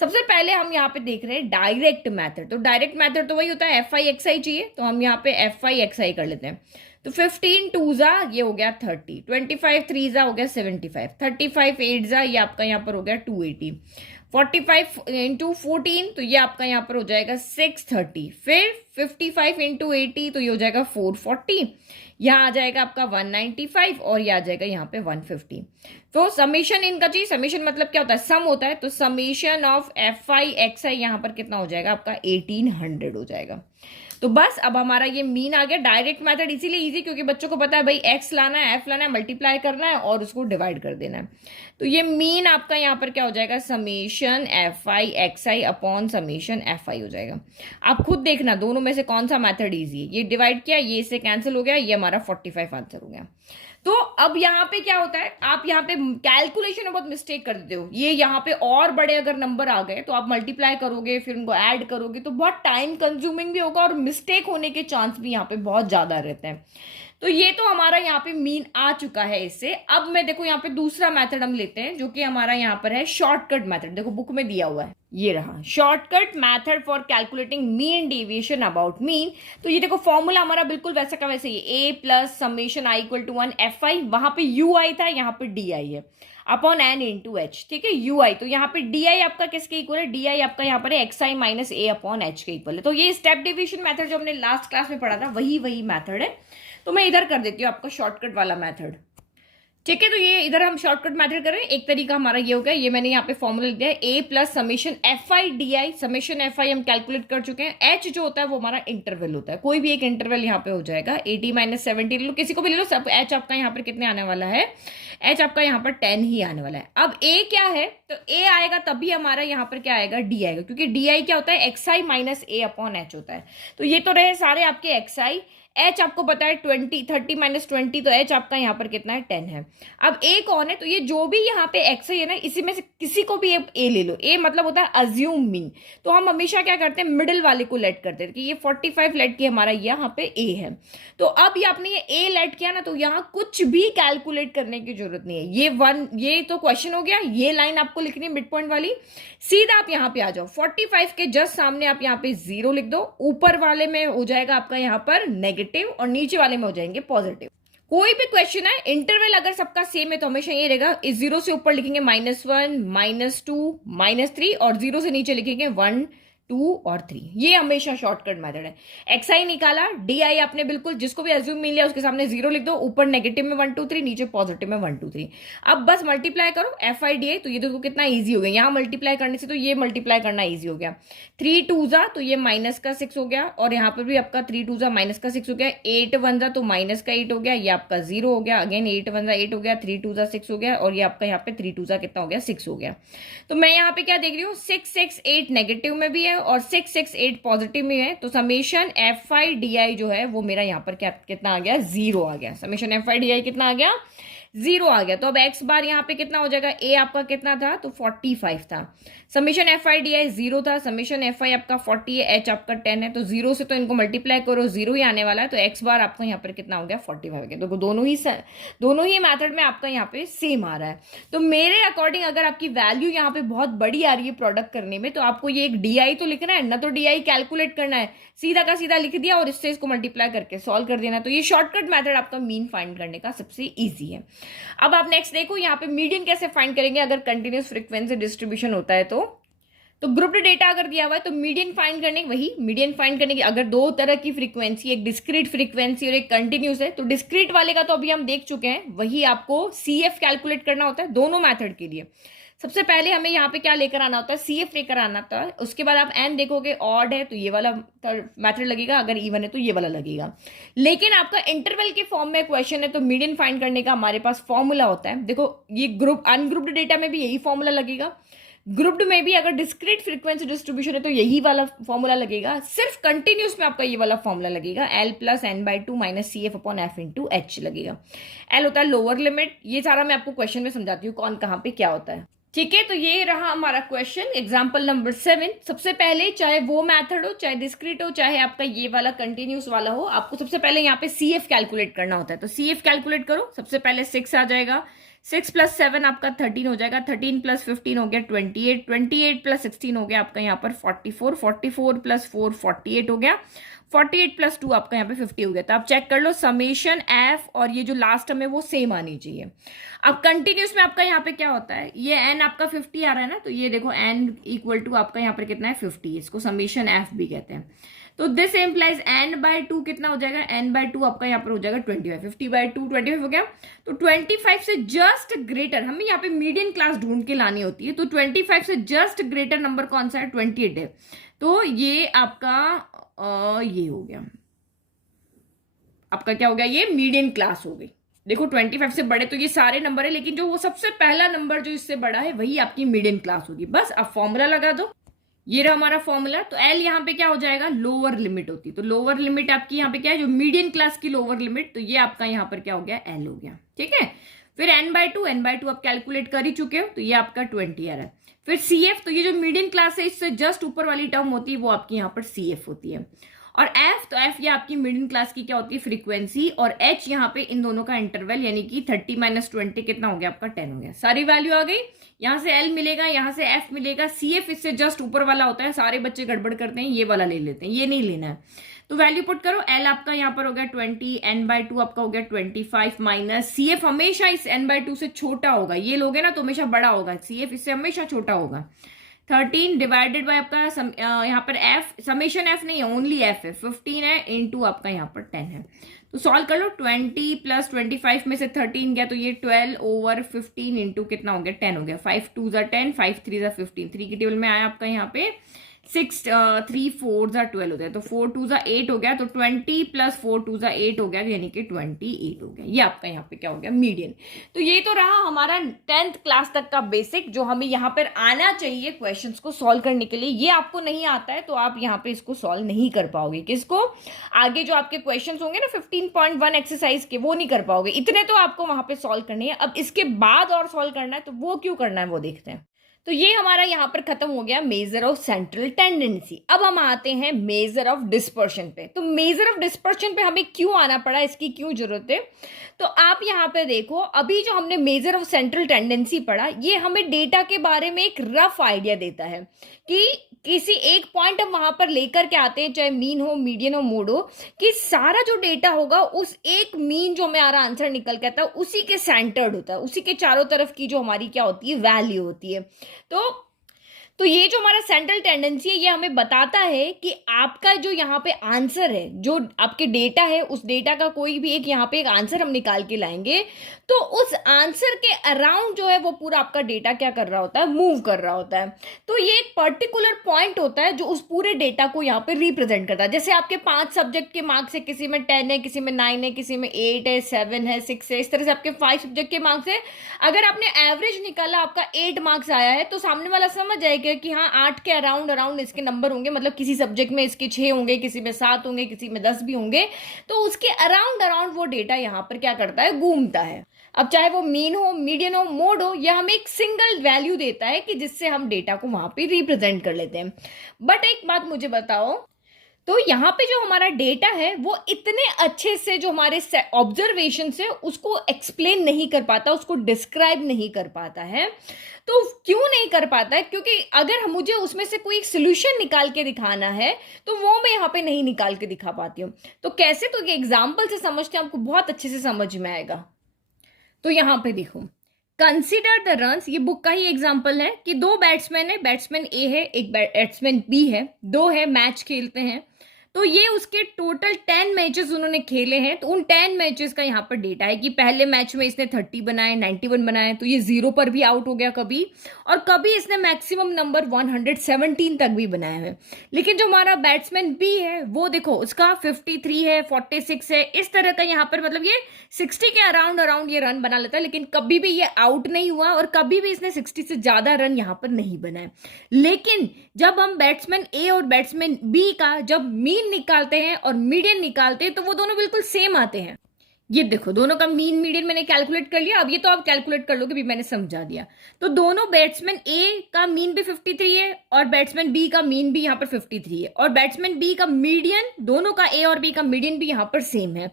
सबसे पहले हम यहाँ पे देख रहे हैं डायरेक्ट मेथड। तो डायरेक्ट मेथड तो वही होता है, FI/XI चाहिए, तो हम यहाँ पे FI/XI कर लेते हैं। तो 15 2 ये हो गया 30, 25 3 हो गया 75, 35 8 ये आपका यहाँ पर हो गया 280, 45 × 14 तो ये आपका यहाँ पर हो जाएगा 630, फिर 55 × 80 तो ये हो जाएगा 440, यहाँ आ जाएगा आपका 195, और ये आ जाएगा यहाँ पे 150। तो समेशन इनका चाहिए, समेशन मतलब क्या होता है, सम होता है। तो समेशन ऑफ FI/XI यहाँ पर कितना हो जाएगा आपका 1800 हो जाएगा। तो बस अब हमारा ये मीन आ गया। डायरेक्ट मेथड इसीलिए इजी क्योंकि बच्चों को पता है भाई एक्स लाना है, एफ लाना है, मल्टीप्लाई करना है और उसको डिवाइड कर देना है। तो ये मीन आपका यहाँ पर क्या हो जाएगा, summation FI/XI upon summation FI हो जाएगा। आप खुद देखना दोनों में से कौन सा मेथड इजी है। ये डिवाइड किया, ये इससे कैंसिल हो गया, ये हमारा 45 आंसर हो गया। तो अब यहाँ पे क्या होता है, आप यहाँ पे कैलकुलेशन में बहुत मिस्टेक कर देते हो। ये यहाँ पे और बड़े अगर नंबर आ गए तो आप मल्टीप्लाई करोगे, फिर उनको ऐड करोगे तो बहुत टाइम कंज्यूमिंग भी होगा और मिस्टेक होने के चांस भी यहाँ पे बहुत ज्यादा रहते हैं। तो ये तो हमारा यहाँ पे मीन आ चुका है इससे। अब मैं देखो यहाँ पे दूसरा मेथड हम लेते हैं जो कि हमारा यहाँ पर है शॉर्टकट मेथड। देखो बुक में दिया हुआ है, ये रहा shortcut method for calculating mean deviation about mean. तो ये देखो फॉर्मूला हमारा बिल्कुल वैसा का वैसे ही, A plus summation I = 1 FI, वहां पे UI था, यहाँ पे DI है, अपॉन N × H। ठीक है, UI तो यहाँ पे DI आपका किसके इक्वल है, DI आपका यहाँ पर XI - A अपॉन H के इक्वल है। तो ये स्टेप डिवीजन मेथड जो हमने लास्ट क्लास में पढ़ा था वही मेथड है। तो मैं इधर कर देती हूँ आपका शॉर्टकट वाला मेथड। ठीक है, तो ये इधर हम शॉर्टकट मेथड कर रहे हैं। एक तरीका हमारा ये हो गया, ये मैंने यहाँ पे फॉर्मूला दिया है A plus summation FI DI। Summation FI हम कैलकुलेट कर चुके हैं। H जो होता है वो हमारा इंटरवल होता है, कोई भी एक इंटरवल यहाँ पे हो जाएगा, 80 - 70 ले लो, किसी को भी ले लो। सब H आपका यहाँ पर कितने आने वाला है, H आपका यहाँ पर 10 ही आने वाला है। अब A क्या है, तो A आएगा तभी हमारा यहाँ पर क्या आएगा, D आएगा, क्योंकि DI क्या होता है, XI - A अपॉन H होता है। तो ये तो रहे सारे आपके XI। H आपको पता है 30 - 20, तो H आपका यहाँ पर कितना है, 10 है। अब A कौन है, तो ये जो भी यहाँ पे XI है ना, इसी में से किसी को भी A ले लो। A मतलब होता है अज्यूम मीन। तो हम हमेशा क्या करते हैं, मिडिल वाले को लेट करते हैं कि ये 45 लेट किया, हमारा यहाँ पे A है। तो अब ये आपने ये A लेट किया ना, तो यहाँ कुछ भी कैलकुलेट करने की जरूरत नहीं है। ये तो क्वेश्चन हो गया, ये लाइन आपको लिखनी है मिड पॉइंट वाली। सीधा आप यहाँ पे आ जाओ, 45 के जस्ट सामने आप यहाँ पे 0 लिख दो। ऊपर वाले में हो जाएगा आपका यहाँ पर नेगेटिव और नीचे वाले में हो जाएंगे पॉजिटिव। कोई भी क्वेश्चन है, इंटरवल अगर सबका सेम है तो हमेशा ये रहेगा, इस जीरो से ऊपर लिखेंगे -1, -2, -3 और जीरो से नीचे लिखेंगे 1, 2 और 3। ये हमेशा शॉर्टकट मेथड है। XI निकाला, DI आपने बिल्कुल जिसको भी एज्यूम मिल लिया उसके सामने जीरो लिख दो, ऊपर नेगेटिव में 1, 2, 3, नीचे पॉजिटिव में 1, 2, 3। अब बस मल्टीप्लाई करो FI DI, तो ये देखो कितना ईजी हो गया। यहां मल्टीप्लाई करने से तो ये मल्टीप्लाई करना ईजी हो गया। 3 2 जा तो ये -6 हो गया, और यहाँ पर भी आपका 3 2 जा -6 हो गया। 8 1 जा तो -8 हो गया, ये आपका 0 हो गया। अगेन 8 1 जा 8 हो गया, 3 2 जा 6 हो गया, और ये आपका यहाँ पे 3 2 जा कितना हो गया, 6 हो गया। तो मैं यहाँ पे क्या देख रही हूँ, 6 6 8 नेगेटिव में भी है और 6 6 8 पॉजिटिव में है। तो समेशन FI DI जो है वो मेरा यहाँ पर क्या कितना आ गया, 0 आ गया। समेशन FI DI कितना आ गया, 0 आ गया। तो अब x बार यहाँ पे कितना हो जाएगा, a आपका कितना था, तो 45 था। समेशन FI DI 0 था, समेशन FI आपका 40 है, h आपका 10 है। तो 0 से तो इनको मल्टीप्लाई करो, 0 ही आने वाला है। तो x बार आपका यहाँ पर कितना हो गया, 45 हो गया। तो दोनों ही मेथड में आपका यहाँ पे सेम आ रहा है। तो मेरे अकॉर्डिंग अगर आपकी वैल्यू यहाँ पे बहुत बड़ी आ रही है प्रोडक्ट करने में, तो आपको ये एक DI तो लिखना है ना, तो DI कैलकुलेट करना है, सीधा का सीधा लिख दिया और इससे इसको मल्टीप्लाई करके सॉल्व कर देना। तो ये शॉर्टकट मेथड आपका मीन फाइंड करने का सबसे ईजी है। अब आप नेक्स्ट देखो यहाँ पे मीडियन कैसे फाइंड करेंगे अगर कंटिन्यूस फ्रीक्वेंसी डिस्ट्रीब्यूशन होता है। तो ग्रुप्ड डेटा अगर दिया हुआ है तो मीडियन फाइंड करने की अगर दो तरह की फ्रीक्वेंसी, एक डिस्क्रीट फ्रीक्वेंसी और एक कंटिन्यूस है, तो डिस्क्रीट वाले का तो अभी हम देख चुके हैं, वही आपको CF कैलकुलेट करना होता है दोनों मेथड के लिए। सबसे पहले हमें यहाँ पे क्या लेकर आना होता है, CF लेकर आना होता है। उसके बाद आप n देखोगे, ऑड है तो ये वाला मेथड लगेगा, अगर इवन है तो ये वाला लगेगा। लेकिन आपका इंटरवल के फॉर्म में क्वेश्चन है तो मीडियन फाइंड करने का हमारे पास फॉर्मूला होता है। देखो ये अनग्रुप्ड डेटा में भी यही फॉर्मूला लगेगा, ग्रुप्ड में भी अगर डिस्क्रीट फ्रीक्वेंसी डिस्ट्रीब्यूशन है तो यही वाला फॉर्मूला लगेगा। सिर्फ कंटिन्यूस में आपका ये वाला फॉर्मूला लगेगा, L + n/2 - CF/F × H लगेगा। L होता है लोअर लिमिट। ये सारा मैं आपको क्वेश्चन में समझाती हूँ कौन कहाँ पे क्या होता है, ठीक है। तो ये रहा हमारा क्वेश्चन, एग्जाम्पल नंबर 7। सबसे पहले चाहे वो मेथड हो, चाहे डिस्क्रीट हो, चाहे आपका ये वाला कंटिन्यूस वाला हो, आपको सबसे पहले यहाँ पे CF कैलकुलेट करना होता है। तो CF कैलकुलेट करो। सबसे पहले 6 आ जाएगा, 6 + 7 आपका 13 हो जाएगा, 13 + 15 हो गया 28, 28 + 16 हो गया आपका यहाँ पर 44, 44 + 4 48 हो गया, 48 + 2 आपका यहाँ पे 50 हो गया। तो आप चेक कर लो, समेशन F और ये जो लास्ट में वो सेम आनी चाहिए। अब कंटिन्यूस में आपका यहाँ पे क्या होता है, ये n आपका 50 आ रहा है ना, तो ये देखो n = आपका यहाँ पर कितना है, 50। इसको समेशन F भी कहते हैं। तो दिस इम्प्लाइज n/2 कितना हो जाएगा, n/2 आपका यहाँ पर हो जाएगा 25, 50/2 25 हो गया। तो 25 से जस्ट ग्रेटर, हमें यहाँ पे मीडियन क्लास ढूंढ के लानी होती है। तो 25 से जस्ट ग्रेटर नंबर कौन सा है, 28 है। तो ये आपका ये हो गया, आपका क्या हो गया, ये मीडियन क्लास हो गई। देखो 25 से बड़े तो ये सारे नंबर है, लेकिन जो वो सबसे पहला नंबर जो इससे बड़ा है वही आपकी मीडियन क्लास होगी। बस अब फॉर्मूला लगा दो, ये रहा हमारा फॉर्मूला। तो L यहाँ पे क्या हो जाएगा, लोअर लिमिट होती है। तो लोअर लिमिट आपकी यहाँ पे क्या है, जो मीडियन क्लास की लोअर लिमिट, तो ये आपका यहाँ पर क्या हो गया, L हो गया, ठीक है। फिर n/2 आप कैलकुलेट कर ही चुके हो, तो ये आपका 20 आ रहा है। फिर CF, तो ये जो मीडियन क्लास है इससे जस्ट ऊपर वाली टर्म होती है वो आपकी यहाँ पर CF होती है। और F, तो F ये आपकी मिडिल क्लास की क्या होती है, फ्रीक्वेंसी। और H यहाँ पे इन दोनों का इंटरवल, यानी कि 30 - 20 कितना हो गया आपका, 10 हो गया। सारी वैल्यू आ गई। यहाँ से L मिलेगा, यहाँ से F मिलेगा, CF इससे जस्ट ऊपर वाला होता है। सारे बच्चे गड़बड़ करते हैं, ये वाला ले लेते हैं, ये नहीं लेना है। तो वैल्यू पुट करो, L आपका यहाँ पर हो गया 20, n/2 आपका हो गया 25 माइनस CF हमेशा इस n/2 से छोटा होगा। ये लोगे ना तो हमेशा बड़ा होगा, CF इससे हमेशा छोटा होगा। 13 डिवाइडेड बाय आपका यहाँ पर F, समेशन F नहीं है, ओनली F है, 15 है, इनटू आपका यहाँ पर 10 है। तो सॉल्व कर लो, 20 + 25 में से 13 गया तो ये 12/15 इंटू कितना हो गया, 10 हो गया। 5 2 = 10, 5 3 = 15, 3 की टेबल में आया आपका यहाँ पे 6 3 4 = 12 होता है। तो 4 2 = 8 हो गया। तो 20 + 4 2 = 8 हो गया, यानी कि 28 हो गया। ये आपका यहाँ पे क्या हो गया, मीडियन। तो ये तो रहा हमारा 10th क्लास तक का बेसिक, जो हमें यहाँ पर आना चाहिए क्वेश्चंस को सॉल्व करने के लिए। ये आपको नहीं आता है तो आप यहाँ पे इसको सॉल्व नहीं कर पाओगे। किसको, आगे जो आपके क्वेश्चंस होंगे ना 15.1 एक्सरसाइज के, वो नहीं कर पाओगे। इतने तो आपको वहां पे सॉल्व करने हैं। अब इसके बाद और सॉल्व करना है, तो वो क्यों करना है वो देखते हैं। तो ये हमारा यहाँ पर खत्म हो गया मेजर ऑफ सेंट्रल टेंडेंसी। अब हम आते हैं मेजर ऑफ डिस्पर्शन पे। तो मेजर ऑफ डिस्पर्शन पे हमें क्यों आना पड़ा, इसकी क्यों जरूरत है? तो आप यहाँ पे देखो, अभी जो हमने मेजर ऑफ सेंट्रल टेंडेंसी पढ़ा, ये हमें डेटा के बारे में एक रफ आइडिया देता है कि किसी एक पॉइंट हम वहां पर लेकर के आते हैं, चाहे मीन हो, मीडियन हो, मोड हो, कि सारा जो डेटा होगा उस एक मीन जो हमारा आंसर निकल के आता है उसी के सेंटर्ड होता है, उसी के चारों तरफ की जो हमारी क्या होती है, वैल्यू होती है। तो ये जो हमारा सेंट्रल टेंडेंसी है, ये हमें बताता है कि आपका जो यहाँ पे आंसर है, जो आपके डेटा है, उस डेटा का कोई भी एक यहाँ पे एक आंसर हम निकाल के लाएंगे, तो उस आंसर के अराउंड जो है वो पूरा आपका डेटा क्या कर रहा होता है, मूव कर रहा होता है। तो ये एक पर्टिकुलर पॉइंट होता है जो उस पूरे डेटा को यहाँ पे रिप्रेजेंट करता है। जैसे आपके 5 सब्जेक्ट के मार्क्स है, किसी में 10 है, किसी में 9 है, किसी में 8 है, 7 है, 6 है, इस तरह से आपके 5 सब्जेक्ट के मार्क्स है। अगर आपने एवरेज निकाला, आपका 8 मार्क्स आया है, तो सामने वाला समझ जाएगा कि हाँ 8 के अराउंड इसके नंबर होंगे, मतलब किसी सब्जेक्ट में इसके 6 होंगे, किसी में 7 होंगे, किसी में 10 भी होंगे। तो उसके अराउंड वो डेटा यहाँ पर क्या करता है, घूमता है। अब चाहे वो मीन हो, मीडियन हो, मोड हो, यह हमें एक सिंगल वैल्यू देता है कि जिससे हम डेटा को वहां पे रिप्रेजेंट कर लेते हैं। बट एक बात मुझे बताओ, तो यहाँ पे जो हमारा डेटा है वो इतने अच्छे से जो हमारे ऑब्जर्वेशन से उसको एक्सप्लेन नहीं कर पाता, उसको डिस्क्राइब नहीं कर पाता है। तो क्यों नहीं कर पाता है? क्योंकि अगर मुझे उसमें से कोई सोल्यूशन निकाल के दिखाना है तो वो मैं यहाँ पे नहीं निकाल के दिखा पाती हूँ। तो कैसे? तो ये एग्जाम्पल से समझते हैं, आपको बहुत अच्छे से समझ में आएगा। तो यहां पे देखो, कंसिडर द रन्स, ये बुक का ही एग्जांपल है कि 2 बैट्समैन है, बैट्समैन ए है, एक बैट्समैन बी है, 2 है, मैच खेलते हैं। तो ये उसके टोटल 10 मैचेस उन्होंने खेले हैं। तो उन 10 मैचेस का यहाँ पर डेटा है कि पहले मैच में इसने 30 बनाए, 91 बनाए, तो ये 0 पर भी आउट हो गया कभी, और कभी इसने मैक्सिमम नंबर 117 तक भी बनाए हैं। लेकिन जो हमारा बैट्समैन बी है वो देखो, उसका 53 है, 46 है, इस तरह का यहाँ पर, मतलब ये 60 के अराउंड ये रन बना लेता है, लेकिन कभी भी ये आउट नहीं हुआ और कभी भी इसने 60 से ज्यादा रन यहाँ पर नहीं बनाए। लेकिन जब हम बैट्समैन ए और बैट्समैन बी का जब मीन निकालते हैं और मीडियन निकालते हैं, तो वो दोनों बिल्कुल सेम आते हैं। ये देखो, दोनों का मीन मीडियन मैंने कैलकुलेट कर लिया। अब ये तो आप कैलकुलेट कर लोगे, भी मैंने समझा दिया। तो दोनों बैट्समैन ए का मीन भी 53 है और बैट्समैन बी का मीन भी यहाँ पर 53 है, और बैट्समैन बी का मीडियन, दोनों का ए और बी का मीडियन भी यहाँ पर सेम है।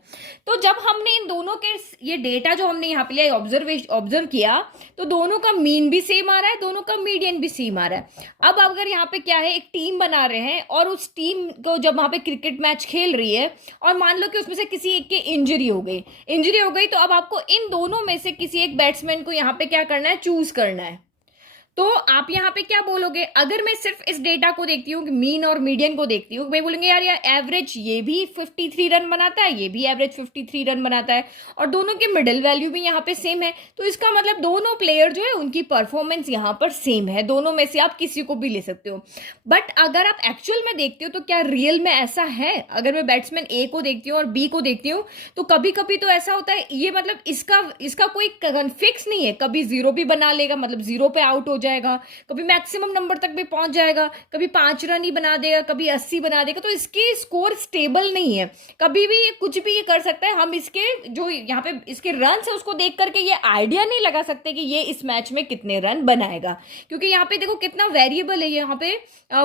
तो जब हमने इन दोनों के ये डेटा जो हमने यहाँ पे लिया, ऑब्जर्व किया, तो दोनों का मीन भी सेम आ रहा है, दोनों का मीडियन भी सेम आ रहा है। अब अगर यहाँ पे क्या है, एक टीम बना रहे हैं और उस टीम को जब वहां पे क्रिकेट मैच खेल रही है और मान लो कि उसमें से किसी एक की इंजरी हो गई, तो अब आपको इन दोनों में से किसी एक बैट्समैन को यहाँ पे क्या करना है, चूज करना है। तो आप यहाँ पे क्या बोलोगे? अगर मैं सिर्फ इस डेटा को देखती हूँ, मीन और मीडियन को देखती हूँ, मैं बोलेंगे यार एवरेज ये भी 53 रन बनाता है, ये भी एवरेज 53 रन बनाता है, और दोनों की मिडिल वैल्यू भी यहाँ पे सेम है। तो इसका मतलब दोनों प्लेयर जो है उनकी परफॉर्मेंस यहाँ पर सेम है, दोनों में से आप किसी को भी ले सकते हो। बट अगर आप एक्चुअल में देखते हो तो क्या रियल में ऐसा है? अगर मैं बैट्समैन ए को देखती हूँ और बी को देखती हूँ, तो कभी कभी तो ऐसा होता है, ये मतलब इसका कोई फिक्स नहीं है, कभी 0 भी बना लेगा, मतलब 0 पे आउट हो जाएगा, कभी मैक्सिमम नंबर तक भी पहुंच जाएगा, कभी 5 रन ही बना देगा, कभी 80 बना देगा। तो इसकी स्कोर स्टेबल नहीं है, कभी भी कुछ भी ये कर सकता है। हम इसके जो यहाँ पे इसके रन है उसको देख करके ये आइडिया नहीं लगा सकते कि ये इस मैच में कितने रन बनाएगा, क्योंकि यहाँ पे देखो कितना वेरिएबल है, यहाँ पे